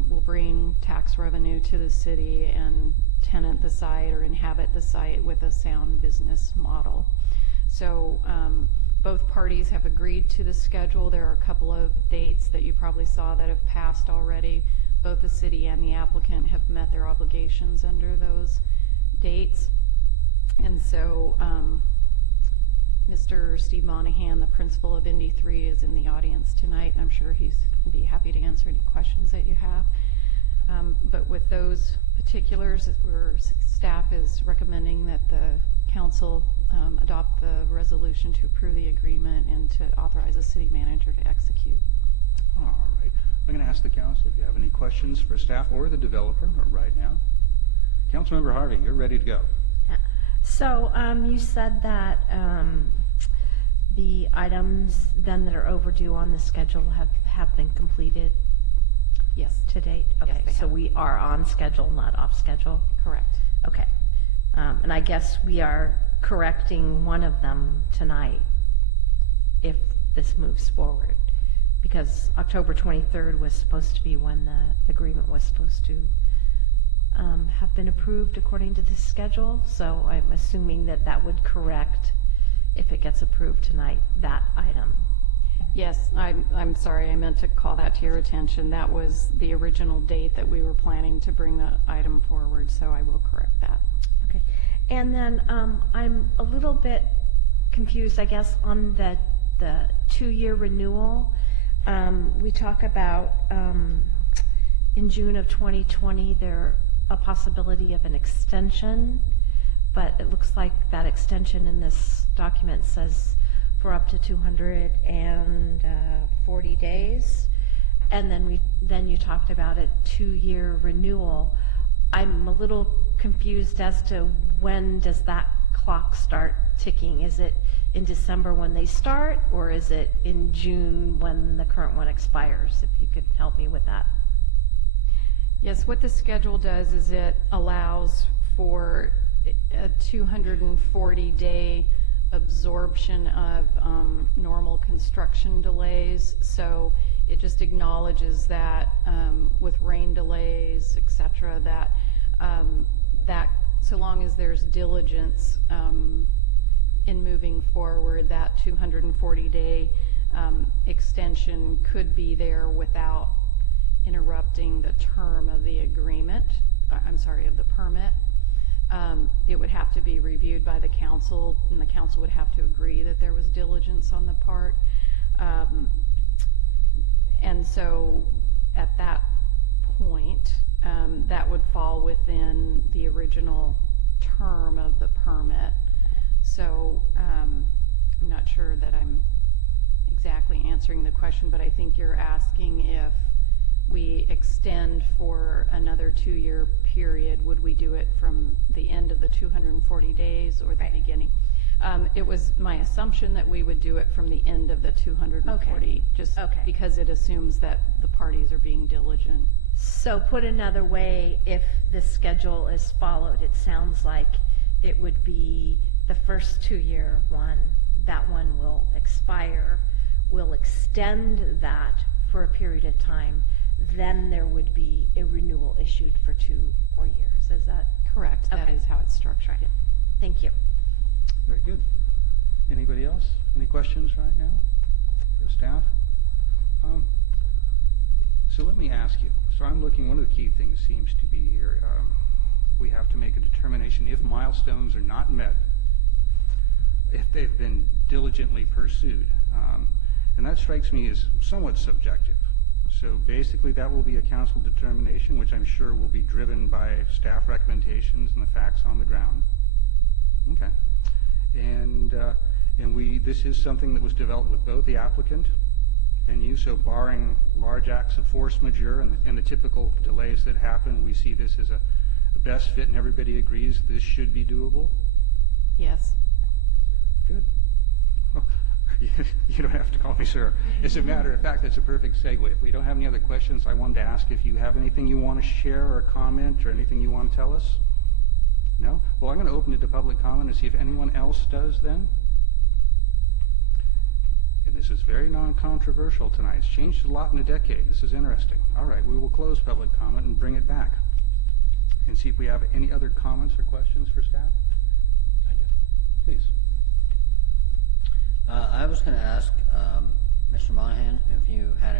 will bring tax revenue to the city and tenant the site or inhabit the site with a sound business model. So both parties have agreed to the schedule. There are a couple of dates that you probably saw that have passed already. Both the city and the applicant have met their obligations under those dates. And so Mr. Steve Monahan, the principal of Indy 3, is in the audience tonight, and I'm sure he's be happy to answer any questions that you have. But with those particulars, staff is recommending that the council adopt the resolution to approve the agreement and to authorize the city manager to execute. All right. I'm going to ask the council if you have any questions for staff or the developer right now. Councilmember Harvey, you're ready to go. So you said that the items then that are overdue on the schedule have been completed Yes. to date? Yes, Okay, they so have. we are on schedule, not off schedule? Correct. Okay. And I guess we are correcting one of them tonight if this moves forward, because October 23rd was supposed to be when the agreement was supposed to have been approved according to this schedule. So I'm assuming that that would correct, if it gets approved tonight, that item. Yes, I'm sorry, I meant to call that to your attention. That was the original date that we were planning to bring the item forward, so I will correct that. Okay. And then I'm a little bit confused, I guess, on the 2-year renewal. We talk about in June of 2020 there a possibility of an extension, but it looks like that extension in this document says for up to 240 days. And then you talked about a 2-year renewal. I'm a little confused as to when does that clock start ticking? Is it in December when they start, or is it in June when the current one expires? If you could help me with that. Yes, what the schedule does is it allows for a 240-day absorption of normal construction delays. So it just acknowledges that with rain delays, et cetera, that so long as there's diligence in moving forward, that 240-day extension could be there without interrupting the term of the agreement, of the permit. It would have to be reviewed by the council, and the council would have to agree that there was diligence on the part. And so at that point, that would fall within the original term of the permit. So I'm not sure that I'm exactly answering the question, but I think you're asking if we extend for another 2-year period, would we do it from the end of the 240 days or the beginning? It was my assumption that we would do it from the end of the 240, just because it assumes that the parties are being diligent. So put another way, if this schedule is followed, it sounds like it would be the first 2-year one. That one will expire. We'll extend that for a period of time. Then there would be a renewal issued for 2 more years. Is that correct? That is how it's structured. Right. Thank you. Very good. Anybody else? Any questions right now for staff? So let me ask you. So I'm looking, one of the key things seems to be here, we have to make a determination if milestones are not met, if they've been diligently pursued. And that strikes me as somewhat subjective. So basically that will be a council determination, which I'm sure will be driven by staff recommendations and the facts on the ground. Okay. And this is something that was developed with both the applicant and you, so barring large acts of force majeure and the typical delays that happen, we see this as a best fit and everybody agrees this should be doable? Yes. Good. Well, you don't have to call me sir. As a matter of fact, that's a perfect segue. If we don't have any other questions, I wanted to ask if you have anything you want to share or comment or anything you want to tell us. No? Well, I'm going to open it to public comment and see if anyone else does then. And this is very non-controversial tonight. It's changed a lot in a decade. This is interesting. All right, we will close public comment and bring it back and see if we have any other comments or questions for staff. I do. Please. I was going to ask Mr. Monahan if you had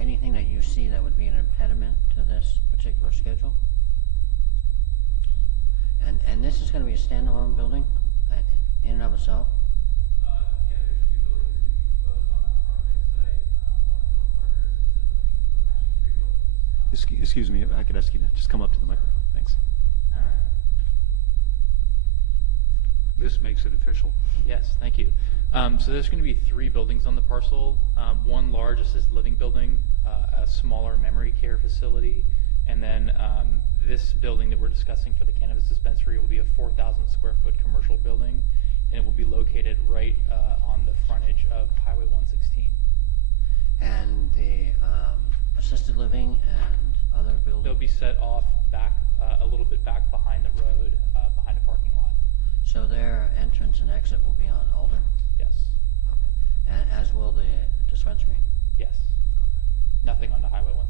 anything that you see that would be an impediment to this particular schedule? And this is going to be a standalone building in and of itself? Yeah, there's two buildings to be proposed on that project site. One is a larger assisted living, actually 3 buildings. Excuse me, if I could ask you to just come up to the microphone. Thanks. This makes it official. Yes, thank you. So there's going to be 3 buildings on the parcel. One large assisted living building, a smaller memory care facility, and then this building that we're discussing for the cannabis dispensary will be a 4,000 square foot commercial building, and it will be located right on the frontage of Highway 116. And the assisted living and other buildings? They'll be set off back, a little bit back behind the road, behind a parking lot. So their entrance and exit will be on Alder? Yes. Okay. And as will the dispensary? Yes. Nothing on the Highway 116.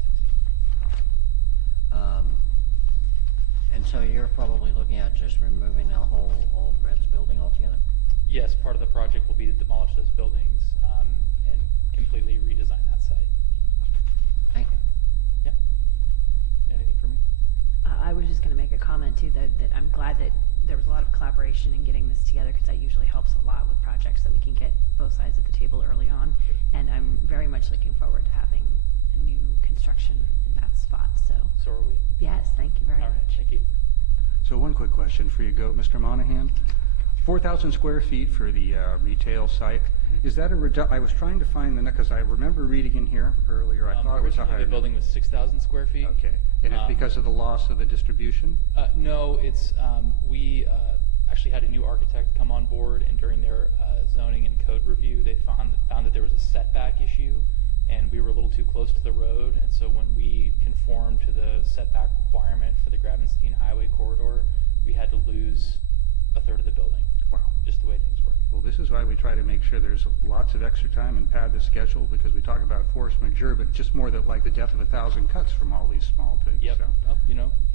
And so you're probably looking at just removing the whole old Reds building altogether? Yes, part of the project will be to demolish those buildings and completely redesign that site. Thank you. Yeah. Anything for me? I was just going to make a comment too that I'm glad that there was a lot of collaboration in getting this together, because that usually helps a lot with projects, that we can get both sides of the table early on. Yep. And I'm very much looking forward to having a new construction in that spot. So are we. Yes, thank you very All right, much. thank you. So one quick question for you, Mr. Monahan. 4,000 square feet for the retail site. Mm-hmm. Is that I was trying to find because I remember reading in here earlier, I thought it was a Originally, higher the building was 6,000 square feet. Okay. And it's because of the loss of the distribution? No, it's we actually had a new architect come on board, and during their zoning and code review, they found that there was a setback issue, and we were a little too close to the road. And so when we conformed to the setback requirement for the Gravenstein Highway corridor, we had to lose a third of the building. Wow. Just the way things work. Well, this is why we try to make sure there's lots of extra time and pad the schedule, because we talk about force majeure, but it's just more that like the death of 1,000 cuts from all these small things. Yep. So Well,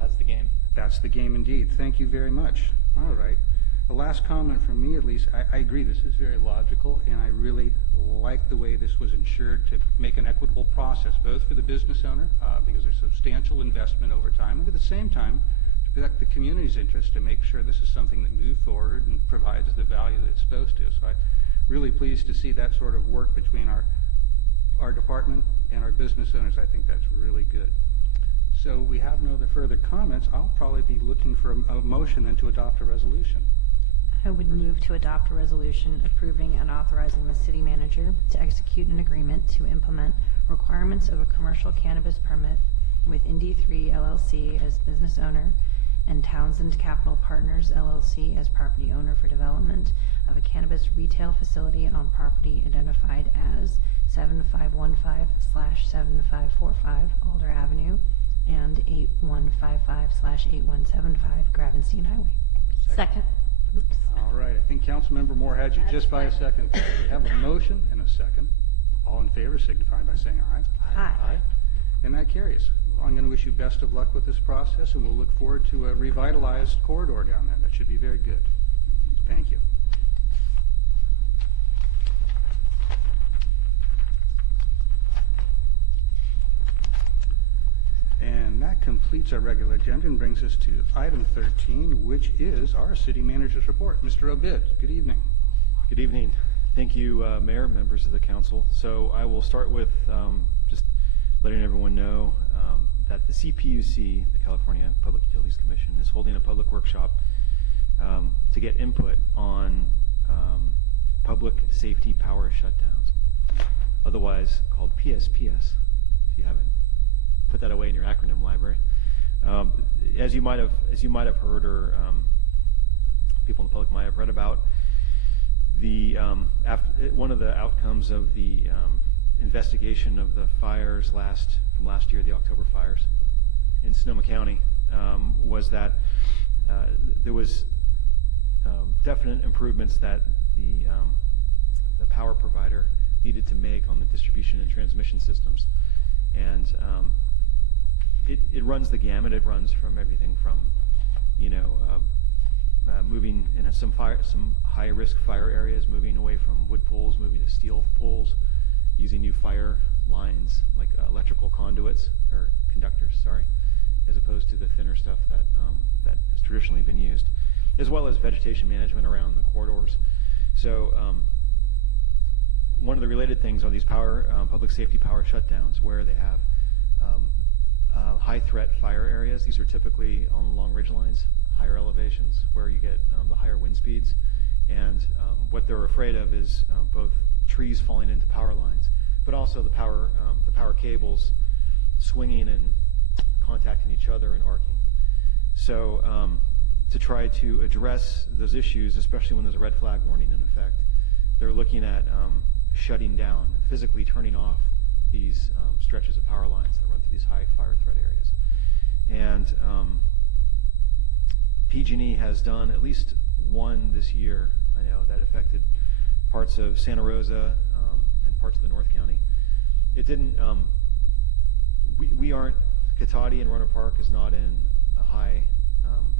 that's the game. that's the game indeed. Thank you very much. All right. The last comment from me, at least, I agree this is very logical, and I really like the way this was ensured to make an equitable process, both for the business owner, because there's substantial investment over time, and at the same time, to protect the community's interest, to make sure this is something that moves forward and provides the value that it's supposed to. So I'm really pleased to see that sort of work between our department and our business owners. I think that's really good. So we have no other further comments. I'll probably be looking for a motion then to adopt a resolution. I would move to adopt a resolution approving and authorizing the city manager to execute an agreement to implement requirements of a commercial cannabis permit with Indy 3 LLC as business owner and Townsend Capital Partners LLC as property owner for development of a cannabis retail facility on property identified as 7515/7545 Alder Avenue and 8155/8175 Gravenstein Highway. Second. Oops. All right, I think Councilmember Moore had you just by a second. We have a motion and a second. All in favor signify by saying aye. Aye. And that carries. I'm going to wish you best of luck with this process, and we'll look forward to a revitalized corridor down there. That should be very good. Thank you. And that completes our regular agenda and brings us to item 13, which is our city manager's report. Mr. Obid, good evening. Good evening. Thank you, Mayor, members of the council. So I will start with just letting everyone know that the CPUC, the California Public Utilities Commission, is holding a public workshop to get input on public safety power shutdowns, otherwise called PSPS, if you haven't put that away in your acronym library. As you might have heard, or people in the public might have read about, one of the outcomes of the investigation of the fires from last year, the October fires in Sonoma County, was that there was definite improvements that the power provider needed to make on the distribution and transmission systems. And it runs the gamut. It runs from everything from, moving in some high-risk fire areas, moving away from wood poles, moving to steel poles, using new fire lines like electrical conduits or conductors, sorry, as opposed to the thinner stuff that has traditionally been used, as well as vegetation management around the corridors. So one of the related things are these public safety power shutdowns where they have high threat fire areas. These are typically along ridge lines, higher elevations where you get the higher wind speeds. And what they're afraid of is both trees falling into power lines, but also the power cables swinging and contacting each other and arcing. So to try to address those issues, especially when there's a red flag warning in effect, they're looking at shutting down, physically turning off these stretches of power lines that run through these high fire threat areas. And PG&E has done at least one this year, I know, that affected parts of Santa Rosa and parts of the North County. It didn't, we aren't, Cotati and Rohnert Park is not in a high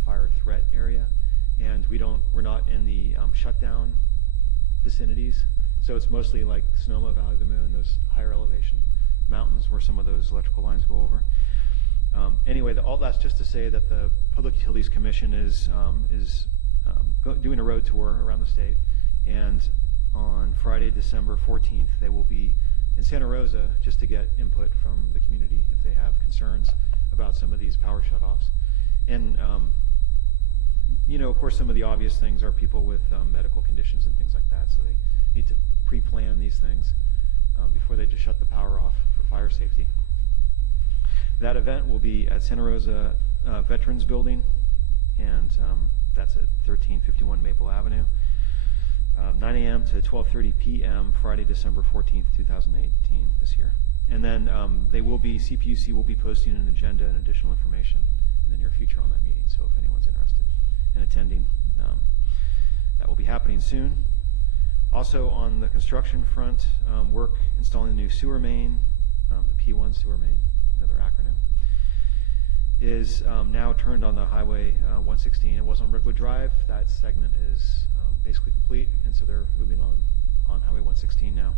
fire threat area, and we're not in the shutdown vicinities. So it's mostly like Sonoma, Valley of the Moon, those higher elevation mountains where some of those electrical lines go over. Anyway, all that's just to say that the Public Utilities Commission is doing a road tour around the state, and on Friday, December 14th, they will be in Santa Rosa just to get input from the community if they have concerns about some of these power shutoffs. And of course, some of the obvious things are people with medical conditions and things like that, so they need to pre-plan these things before they just shut the power off for fire safety. That event will be at Santa Rosa Veterans Building, and that's at 1351 Maple Avenue, 9 a.m. to 12:30 p.m. Friday, December 14th, 2018, this year. And then CPUC will be posting an agenda and additional information in the near future on that meeting, so if anyone's interested in attending, that will be happening soon. Also on the construction front, work installing the new sewer main, the P1 sewer main, another acronym, is now turned on the Highway 116. It was on Redwood Drive. That segment is basically complete, and so they're moving on Highway 116 now.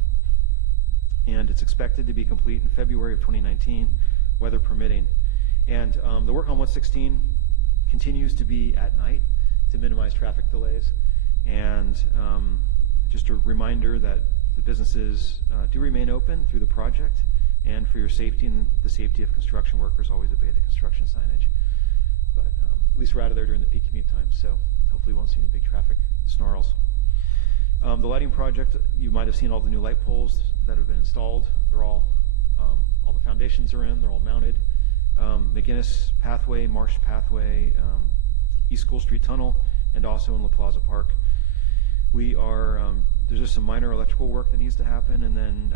And it's expected to be complete in February of 2019, weather permitting. And the work on 116 continues to be at night to minimize traffic delays. And just a reminder that the businesses do remain open through the project, and for your safety and the safety of construction workers, always obey the construction signage. But at least we're out of there during the peak commute times, so hopefully we won't see any big traffic snarls. The lighting project, you might have seen all the new light poles that have been installed. They're all the foundations are in, they're all mounted. McGinnis Pathway, Marsh Pathway, East School Street Tunnel, and also in La Plaza Park. We are, there's just some minor electrical work that needs to happen, and then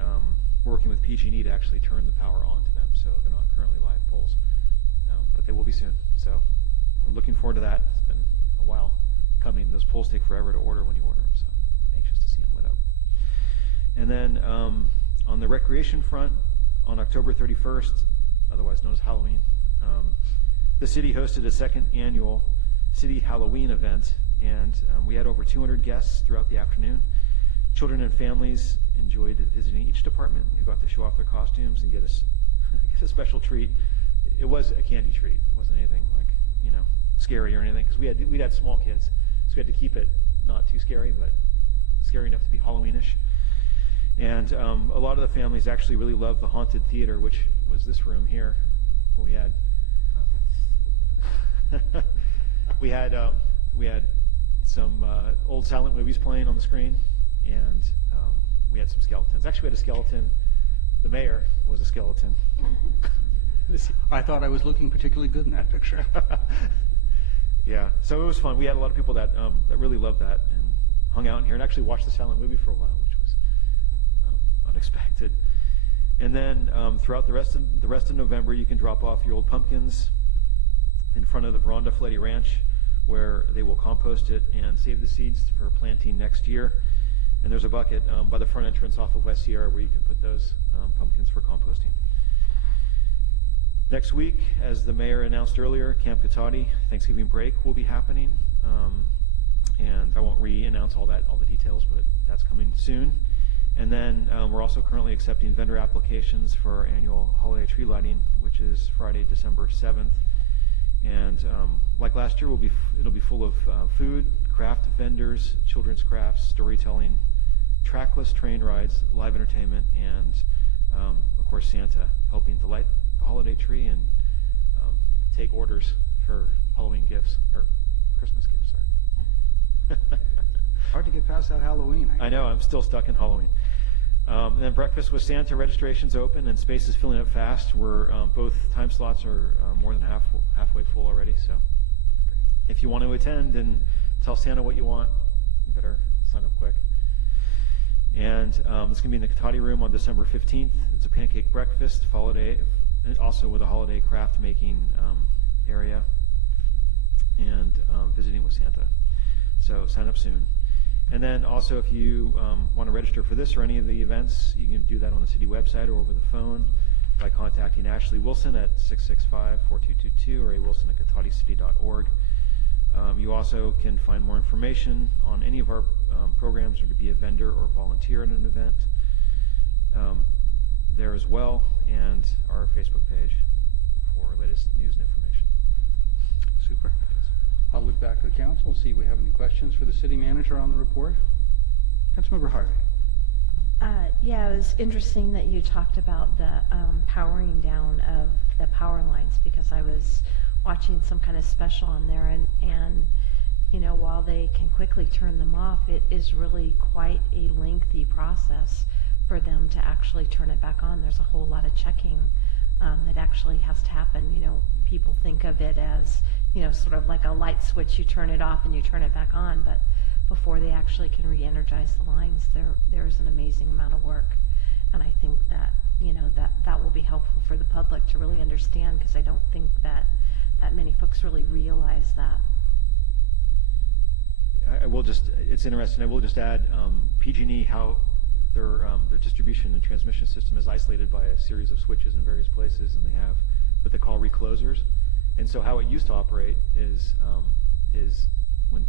we're working with PG&E to actually turn the power on to them, so they're not currently live poles, but they will be soon. So we're looking forward to that. It's been a while coming. Those poles take forever to order when you order them, so I'm anxious to see them lit up. And then on the recreation front, on October 31st, otherwise known as Halloween, the city hosted a second annual City Halloween event, and we had over 200 guests throughout the afternoon. Children and families enjoyed visiting each department, who got to show off their costumes and get a special treat. It was a candy treat. It wasn't anything like, scary or anything, because we'd had small kids, so we had to keep it not too scary, but scary enough to be Halloweenish. And a lot of the families actually really loved the haunted theater, which was this room here. We had we had some old silent movies playing on the screen, and we had some skeletons. Actually, we had a skeleton. The mayor was a skeleton. I thought I was looking particularly good in that picture. Yeah, so it was fun. We had a lot of people that really loved that and hung out in here and actually watched the silent movie for a while, which was unexpected. And then throughout the rest of November, you can drop off your old pumpkins in front of the Veranda Fletty Ranch, where they will compost it and save the seeds for planting next year. And there's a bucket by the front entrance off of West Sierra where you can put those pumpkins for composting. Next week, as the mayor announced earlier, Camp Katati Thanksgiving break will be happening. And I won't re-announce all the details, but that's coming soon. And then we're also currently accepting vendor applications for our annual holiday tree lighting, which is Friday, December 7th. And like last year, it'll be full of food, craft vendors, children's crafts, storytelling, trackless train rides, live entertainment, and of course Santa helping to light the holiday tree and take orders for Halloween gifts, or Christmas gifts, sorry. Hard to get past that Halloween. I know, I'm still stuck in Halloween. And then Breakfast with Santa registration's open and space is filling up fast. Both time slots are more than halfway full already, so that's great. If you want to attend and tell Santa what you want, you better sign up quick. And it's going to be in the Katati Room on December 15th. It's a pancake breakfast, and also with a holiday craft making area, and visiting with Santa. So sign up soon. And then also, if you want to register for this or any of the events, you can do that on the city website or over the phone by contacting Ashley Wilson at 665-4222 or awilson@kataticity.org. You also can find more information on any of our programs or to be a vendor or volunteer at an event there as well, and our Facebook page for latest news and information. Super. I'll look back to the council and see if we have any questions for the city manager on the report. Councilmember Harvey. Yeah, it was interesting that you talked about the powering down of the power lines, because I was watching some kind of special on there, and you know, while they can quickly turn them off, it is really quite a lengthy process for them to actually turn it back on. There's a whole lot of checking that actually has to happen. You know, people think of it as, you know, sort of like a light switch, you turn it off and you turn it back on, but before they actually can re-energize the lines, there's an amazing amount of work. And I think that, you know, that will be helpful for the public to really understand, because I don't think that many folks really realize that. It's interesting, I will just add, PG&E, how their distribution and transmission system is isolated by a series of switches in various places, and they have what they call reclosers. And so how it used to operate is when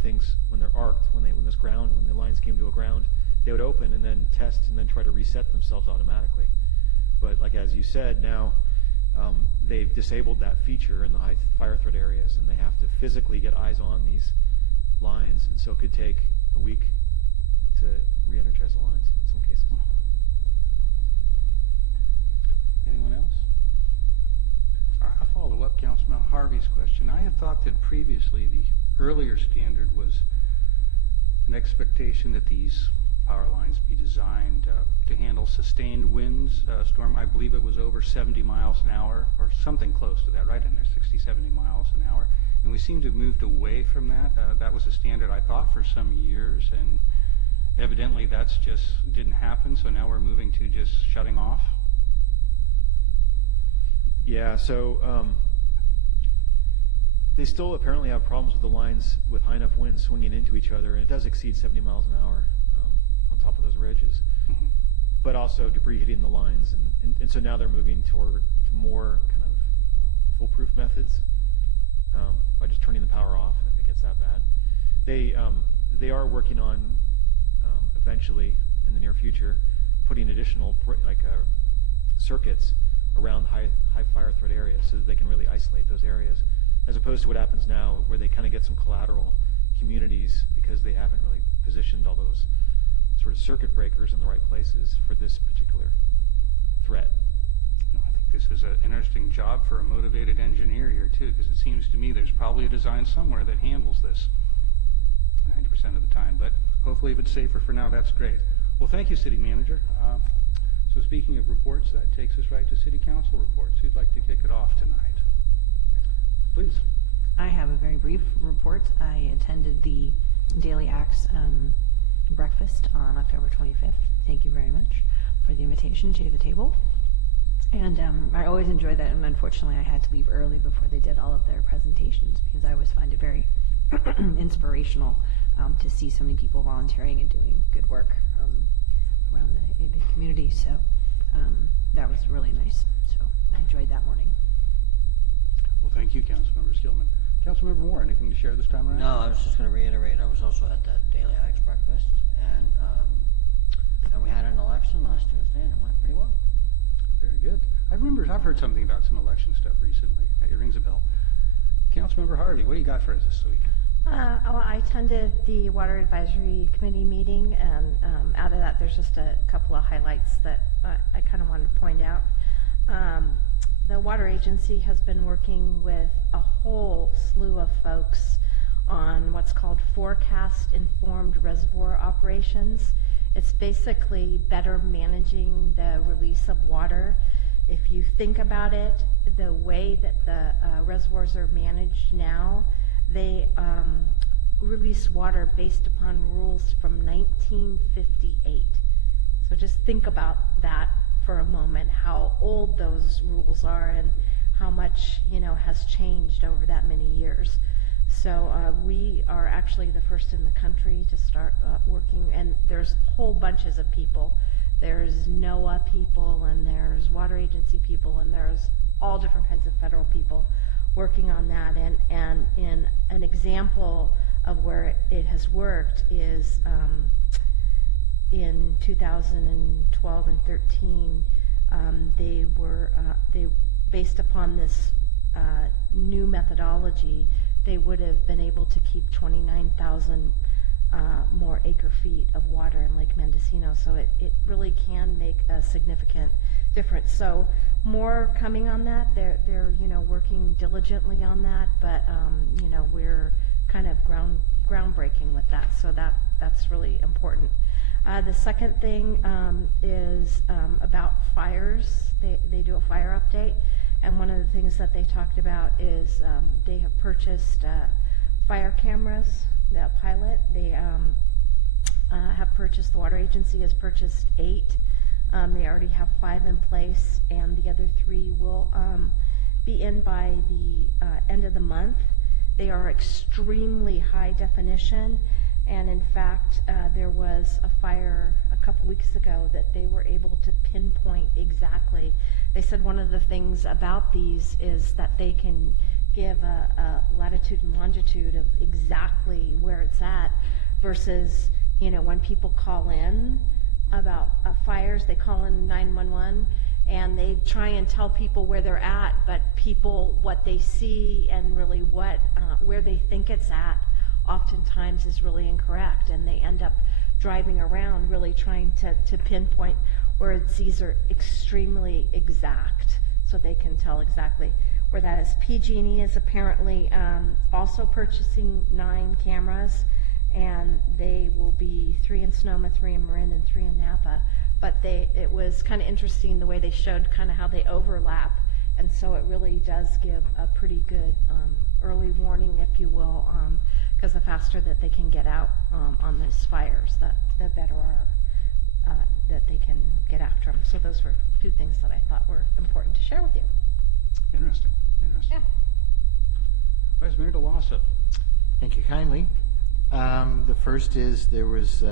they're arced, when the lines came to a ground, they would open and then test and then try to reset themselves automatically. But like as you said, now they've disabled that feature in the high fire threat areas, and they have to physically get eyes on these lines, and so it could take a week to re-energize the lines in some cases. Anyone else? I'll follow up Councilman Harvey's question. I had thought that previously the earlier standard was an expectation that these power lines be designed to handle sustained winds. Storm, I believe it was over 70 miles an hour, or something close to that, right in there, 60, 70 miles an hour. And we seem to have moved away from that. That was a standard, I thought, for some years, and evidently that's just didn't happen, so now we're moving to just shutting off. Yeah, so they still apparently have problems with the lines with high enough winds swinging into each other, and it does exceed 70 miles an hour on top of those ridges. Mm-hmm. But also debris hitting the lines, and so now they're moving to more kind of foolproof methods by just turning the power off if it gets that bad. They are working on eventually in the near future putting additional circuits around high fire threat areas so that they can really isolate those areas, as opposed to what happens now where they kind of get some collateral communities because they haven't really positioned all those sort of circuit breakers in the right places for this particular threat. I think this is an interesting job for a motivated engineer here too, because it seems to me there's probably a design somewhere that handles this 90% of the time, but hopefully if it's safer for now, that's great. Well, thank you, City Manager. So speaking of reports, that takes us right to City Council reports. Who'd like to kick it off tonight? Please. I have a very brief report. I attended the Daily Acts breakfast on October 25th. Thank you very much for the invitation to the table. And I always enjoy that, and unfortunately I had to leave early before they did all of their presentations because I always find it very inspirational to see so many people volunteering and doing good work around the ABA community. So that was really nice. So I enjoyed that morning. Well, thank you, Councilmember Skillman. Councilmember Moore, anything to share this time around? No, I was just going to reiterate, I was also at that Daily Ike's breakfast, and we had an election last Tuesday, and it went pretty well. Very good. I've heard something about some election stuff recently. It rings a bell. Councilmember Harvey, what do you got for us this week? Well, I attended the Water Advisory Committee meeting, and out of that, there's just a couple of highlights that I kind of wanted to point out. The Water Agency has been working with a whole slew of folks on what's called forecast-informed reservoir operations. It's basically better managing the release of water. If you think about it, the way that the reservoirs are managed now, they release water based upon rules from 1958. So just think about that for a moment, how old those rules are and how much, has changed over that many years. So we are actually the first in the country to start working, and there's whole bunches of people. There's NOAA people, and there's Water Agency people, and there's all different kinds of federal people working on that. And in an example of where it has worked is in 2012 and 13, they based upon this new methodology, they would have been able to keep 29,000 more acre feet of water in Lake Mendocino. So it really can make a significant difference. So more coming on that. They're working diligently on that, but we're kind of groundbreaking with that. So that's really important. The second thing is about fires. They do a fire update, and one of the things that they talked about is they have purchased fire cameras, the pilot. They have purchased, the Water Agency has purchased 8. They already have 5 in place, and the other 3 will be in by the end of the month. They are extremely high definition. And in fact, there was a fire a couple weeks ago that they were able to pinpoint exactly. They said one of the things about these is that they can give a latitude and longitude of exactly where it's at versus, when people call in about fires, they call in 911 and they try and tell people where they're at, but people, what they see and really where they think it's at, oftentimes is really incorrect, and they end up driving around really trying to pinpoint where these are extremely exact so they can tell exactly where that is. PG&E is apparently also purchasing 9 cameras, and they will be 3 in Sonoma, 3 in Marin, and 3 in Napa. But it was kind of interesting the way they showed kind of how they overlap, and so it really does give a pretty good early warning, if you will, because the faster that they can get out on these fires, the better that they can get after them. So those were 2 things that I thought were important to share with you. Interesting. Yeah. Vice Mayor DeLosso. Thank you kindly. The first is there was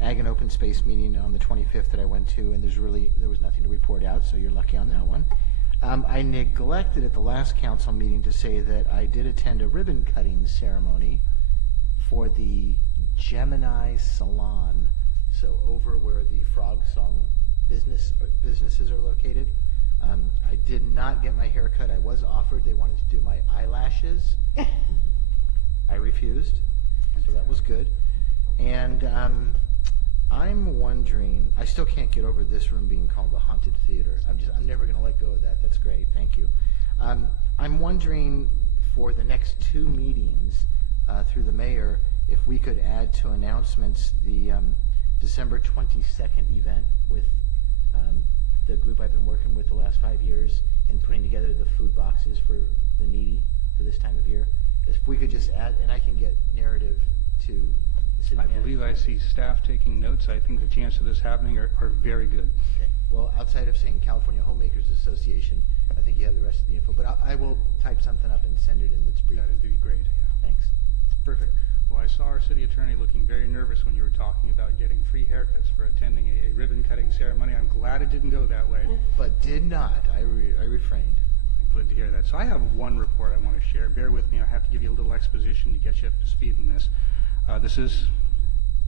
Ag and Open Space meeting on the 25th that I went to, and there was nothing to report out, so you're lucky on that one. I neglected at the last council meeting to say that I did attend a ribbon cutting ceremony for the Gemini Salon, so over where the Frog Song businesses are located. I did not get my hair cut. I was offered. They wanted to do my eyelashes. I refused, so that was good. And I'm wondering, I still can't get over this room being called the Haunted Theater. I'm never going to let go of that. That's great. Thank you. I'm wondering for the next 2 meetings through the mayor, if we could add to announcements the December 22nd event with the group I've been working with the last 5 years in putting together the food boxes for the needy for this time of year. If we could just add, and I can get narrative to the city I manager. believe I see staff taking notes. I think the chances of this happening are very good. Okay. Well, outside of saying California Homemakers Association, I think you have the rest of the info, but I will type something up and send it in that's brief. That would be great, yeah. Thanks. Perfect. Well, I saw our city attorney looking very nervous when you were talking about getting free haircuts for attending a ribbon-cutting ceremony. I'm glad it didn't go that way. But did not. I refrained. I'm glad to hear that. So I have one report I want to share. Bear with me. I have to give you a little exposition to get you up to speed in this. This is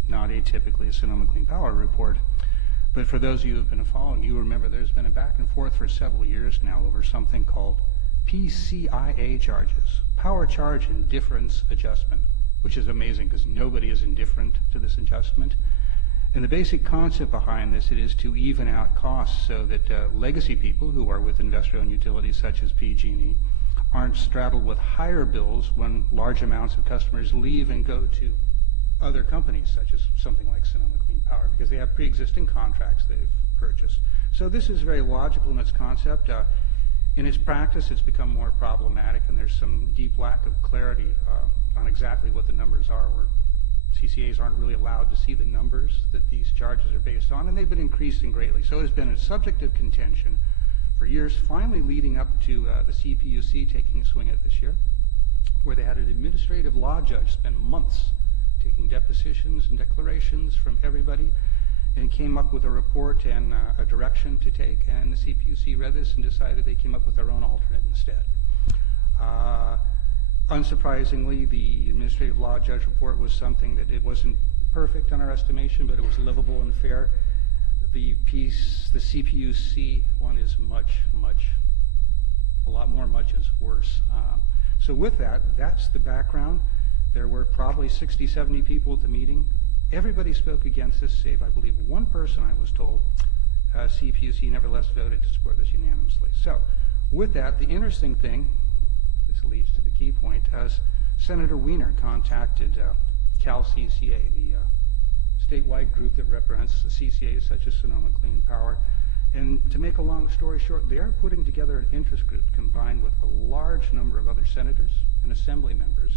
not atypically a Sonoma Clean Power report. But for those of you who have been following, you remember there's been a back and forth for several years now over something called PCIA charges, Power Charge Indifference Adjustment, which is amazing because nobody is indifferent to this adjustment. And the basic concept behind this, it is to even out costs so that legacy people who are with investor-owned utilities such as PG&E aren't straddled with higher bills when large amounts of customers leave and go to other companies such as something like Sonoma Clean Power because they have pre-existing contracts they've purchased. So this is very logical in its concept. In its practice, it's become more problematic, and there's some deep lack of clarity on exactly what the numbers are, where CCAs aren't really allowed to see the numbers that these charges are based on, and they've been increasing greatly. So it has been a subject of contention for years, finally leading up to the CPUC taking a swing at this year, where they had an administrative law judge spend months taking depositions and declarations from everybody, and came up with a report and a direction to take, and the CPUC read this and decided they came up with their own alternate instead. Unsurprisingly, the administrative law judge report was something that it wasn't perfect in our estimation, but it was livable and fair. The CPUC one is a lot more muches worse. So with that, that's the background. There were probably 60, 70 people at the meeting. Everybody spoke against this, save, I believe, one person, I was told. CPUC nevertheless voted to support this unanimously. So with that, the interesting thing, this leads to the key point, as Senator Wiener contacted CalCCA, the statewide group that represents CCAs such as Sonoma Clean Power. And to make a long story short, they are putting together an interest group combined with a large number of other senators and assembly members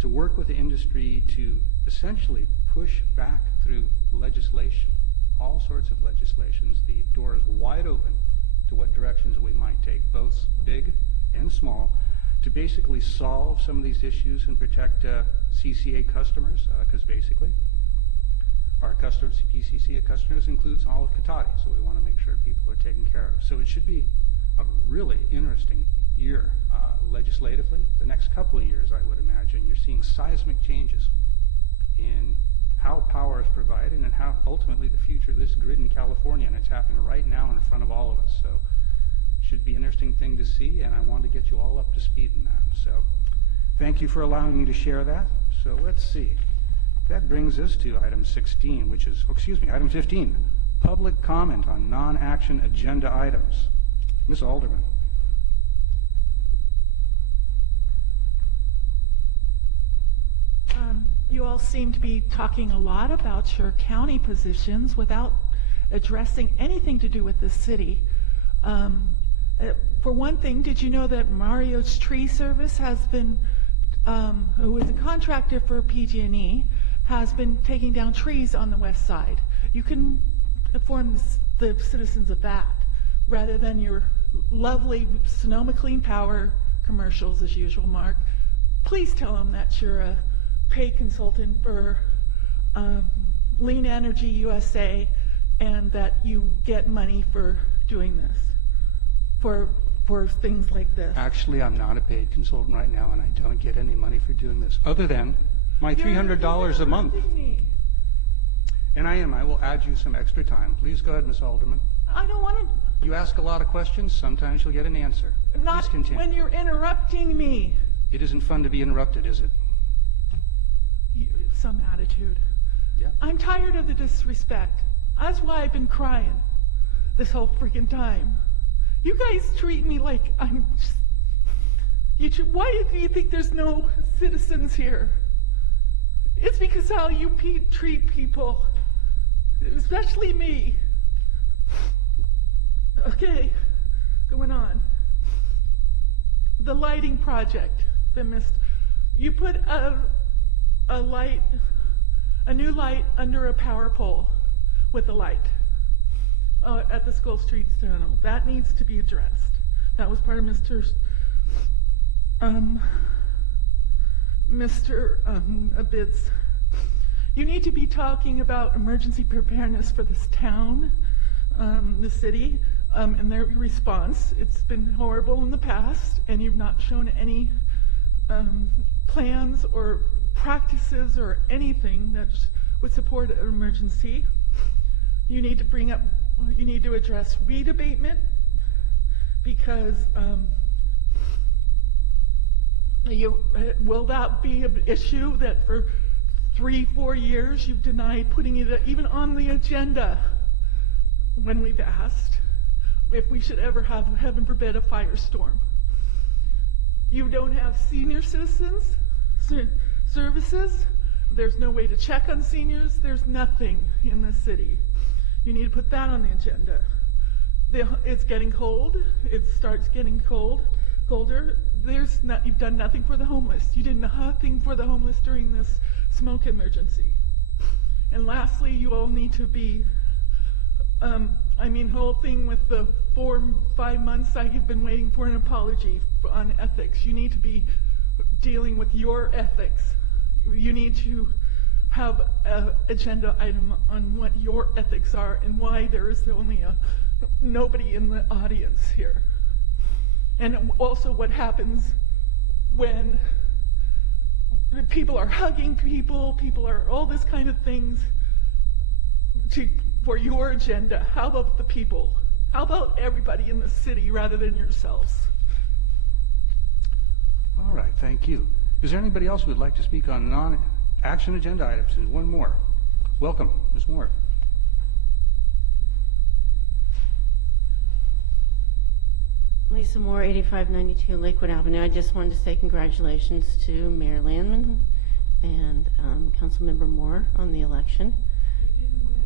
to work with the industry to essentially push back through legislation, all sorts of legislations. The door is wide open to what directions we might take, both big and small, to basically solve some of these issues and protect CCA customers, because basically our customers, PCCA customers, includes all of Cotati, so we want to make sure people are taken care of. So it should be a really interesting year legislatively. The next couple of years, I would imagine, you're seeing seismic changes in how power is provided and how ultimately the future of this grid in California, and it's happening right now in front of all of us. So should be an interesting thing to see, and I want to get you all up to speed in that. So thank you for allowing me to share that. So let's see. That brings us to item 16, which is, item 15, public comment on non-action agenda items. Ms. Alderman. You all seem to be talking a lot about your county positions without addressing anything to do with the city. For one thing, did you know that Mario's Tree Service has been, who is a contractor for PG&E, has been taking down trees on the west side? You can inform the citizens of that, rather than your lovely Sonoma Clean Power commercials as usual, Mark. Please tell them that you're a paid consultant for Lean Energy USA and that you get money for doing this, for things like this. Actually, I'm not a paid consultant right now, and I don't get any money for doing this, other than my $300 a month. And I will add you some extra time. Please go ahead, Ms. Alderman. I don't want to. You ask a lot of questions, sometimes you'll get an answer. Not Please continue. when you're interrupting me. It isn't fun to be interrupted, is it? Some attitude. Yeah. I'm tired of the disrespect. That's why I've been crying this whole freaking time. You guys treat me like I'm just... why do you think there's no citizens here? It's because how you treat people, especially me. Okay, going on. The lighting project that missed. You put a new light under a power pole with a light. at the Skull Street Tunnel. That needs to be addressed. That was part of Mr. Abid's. You need to be talking about emergency preparedness for this town, the city, and their response. It's been horrible in the past, and you've not shown any plans or practices or anything that would support an emergency. You need to address weed abatement, because will that be an issue that for 3-4 years you've denied putting it even on the agenda when we've asked if we should ever have, heaven forbid, a firestorm? You don't have senior citizens services. There's no way to check on seniors. There's nothing in the city. You need to put that on the agenda. It's getting cold. It starts getting colder. You've done nothing for the homeless. You did nothing for the homeless during this smoke emergency. And lastly, you all need to be, whole thing with the 4-5 months I have been waiting for an apology on ethics. You need to be dealing with your ethics. You need to have an agenda item on what your ethics are and why there is only nobody in the audience here. And also what happens when people are hugging people are all this kind of things for your agenda. How about the people? How about everybody in the city rather than yourselves? All right, thank you. Is there anybody else who would like to speak on non-action agenda items? And one more. Welcome, Ms. Moore. Lisa Moore, 8592 Lakewood Avenue. I just wanted to say congratulations to Mayor Landman and Councilmember Moore on the election. You didn't win.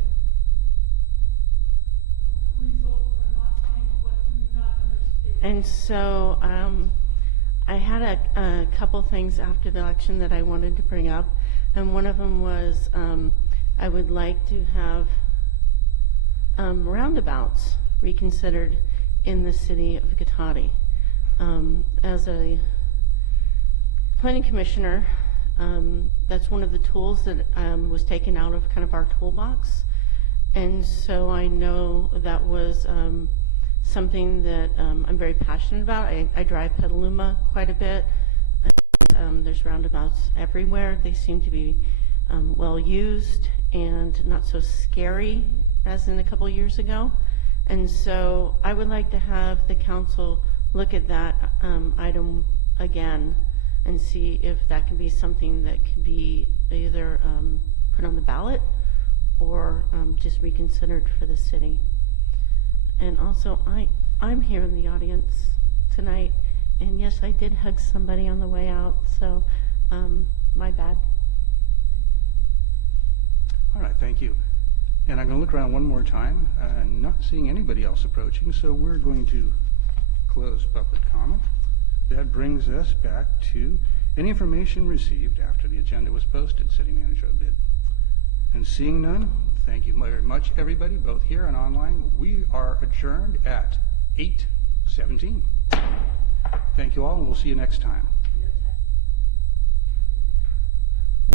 Results are not fine. What do you not understand? And so I had a couple things after the election that I wanted to bring up, and one of them was I would like to have roundabouts reconsidered in the city of Cotati. As a planning commissioner, that's one of the tools that was taken out of kind of our toolbox, and so I know that was something that I'm very passionate about. I drive Petaluma quite a bit. There's roundabouts everywhere. They seem to be well used and not so scary as in a couple years ago. And so I would like to have the council look at that item again and see if that can be something that could be either put on the ballot or just reconsidered for the city. And also, I'm here in the audience tonight, and yes, I did hug somebody on the way out, so my bad. All right, thank you. And I'm going to look around one more time, not seeing anybody else approaching, so we're going to close public comment. That brings us back to any information received after the agenda was posted, City Manager Abid. And seeing none, thank you very much, everybody, both here and online. We are adjourned at 8:17. Thank you all, and we'll see you next time.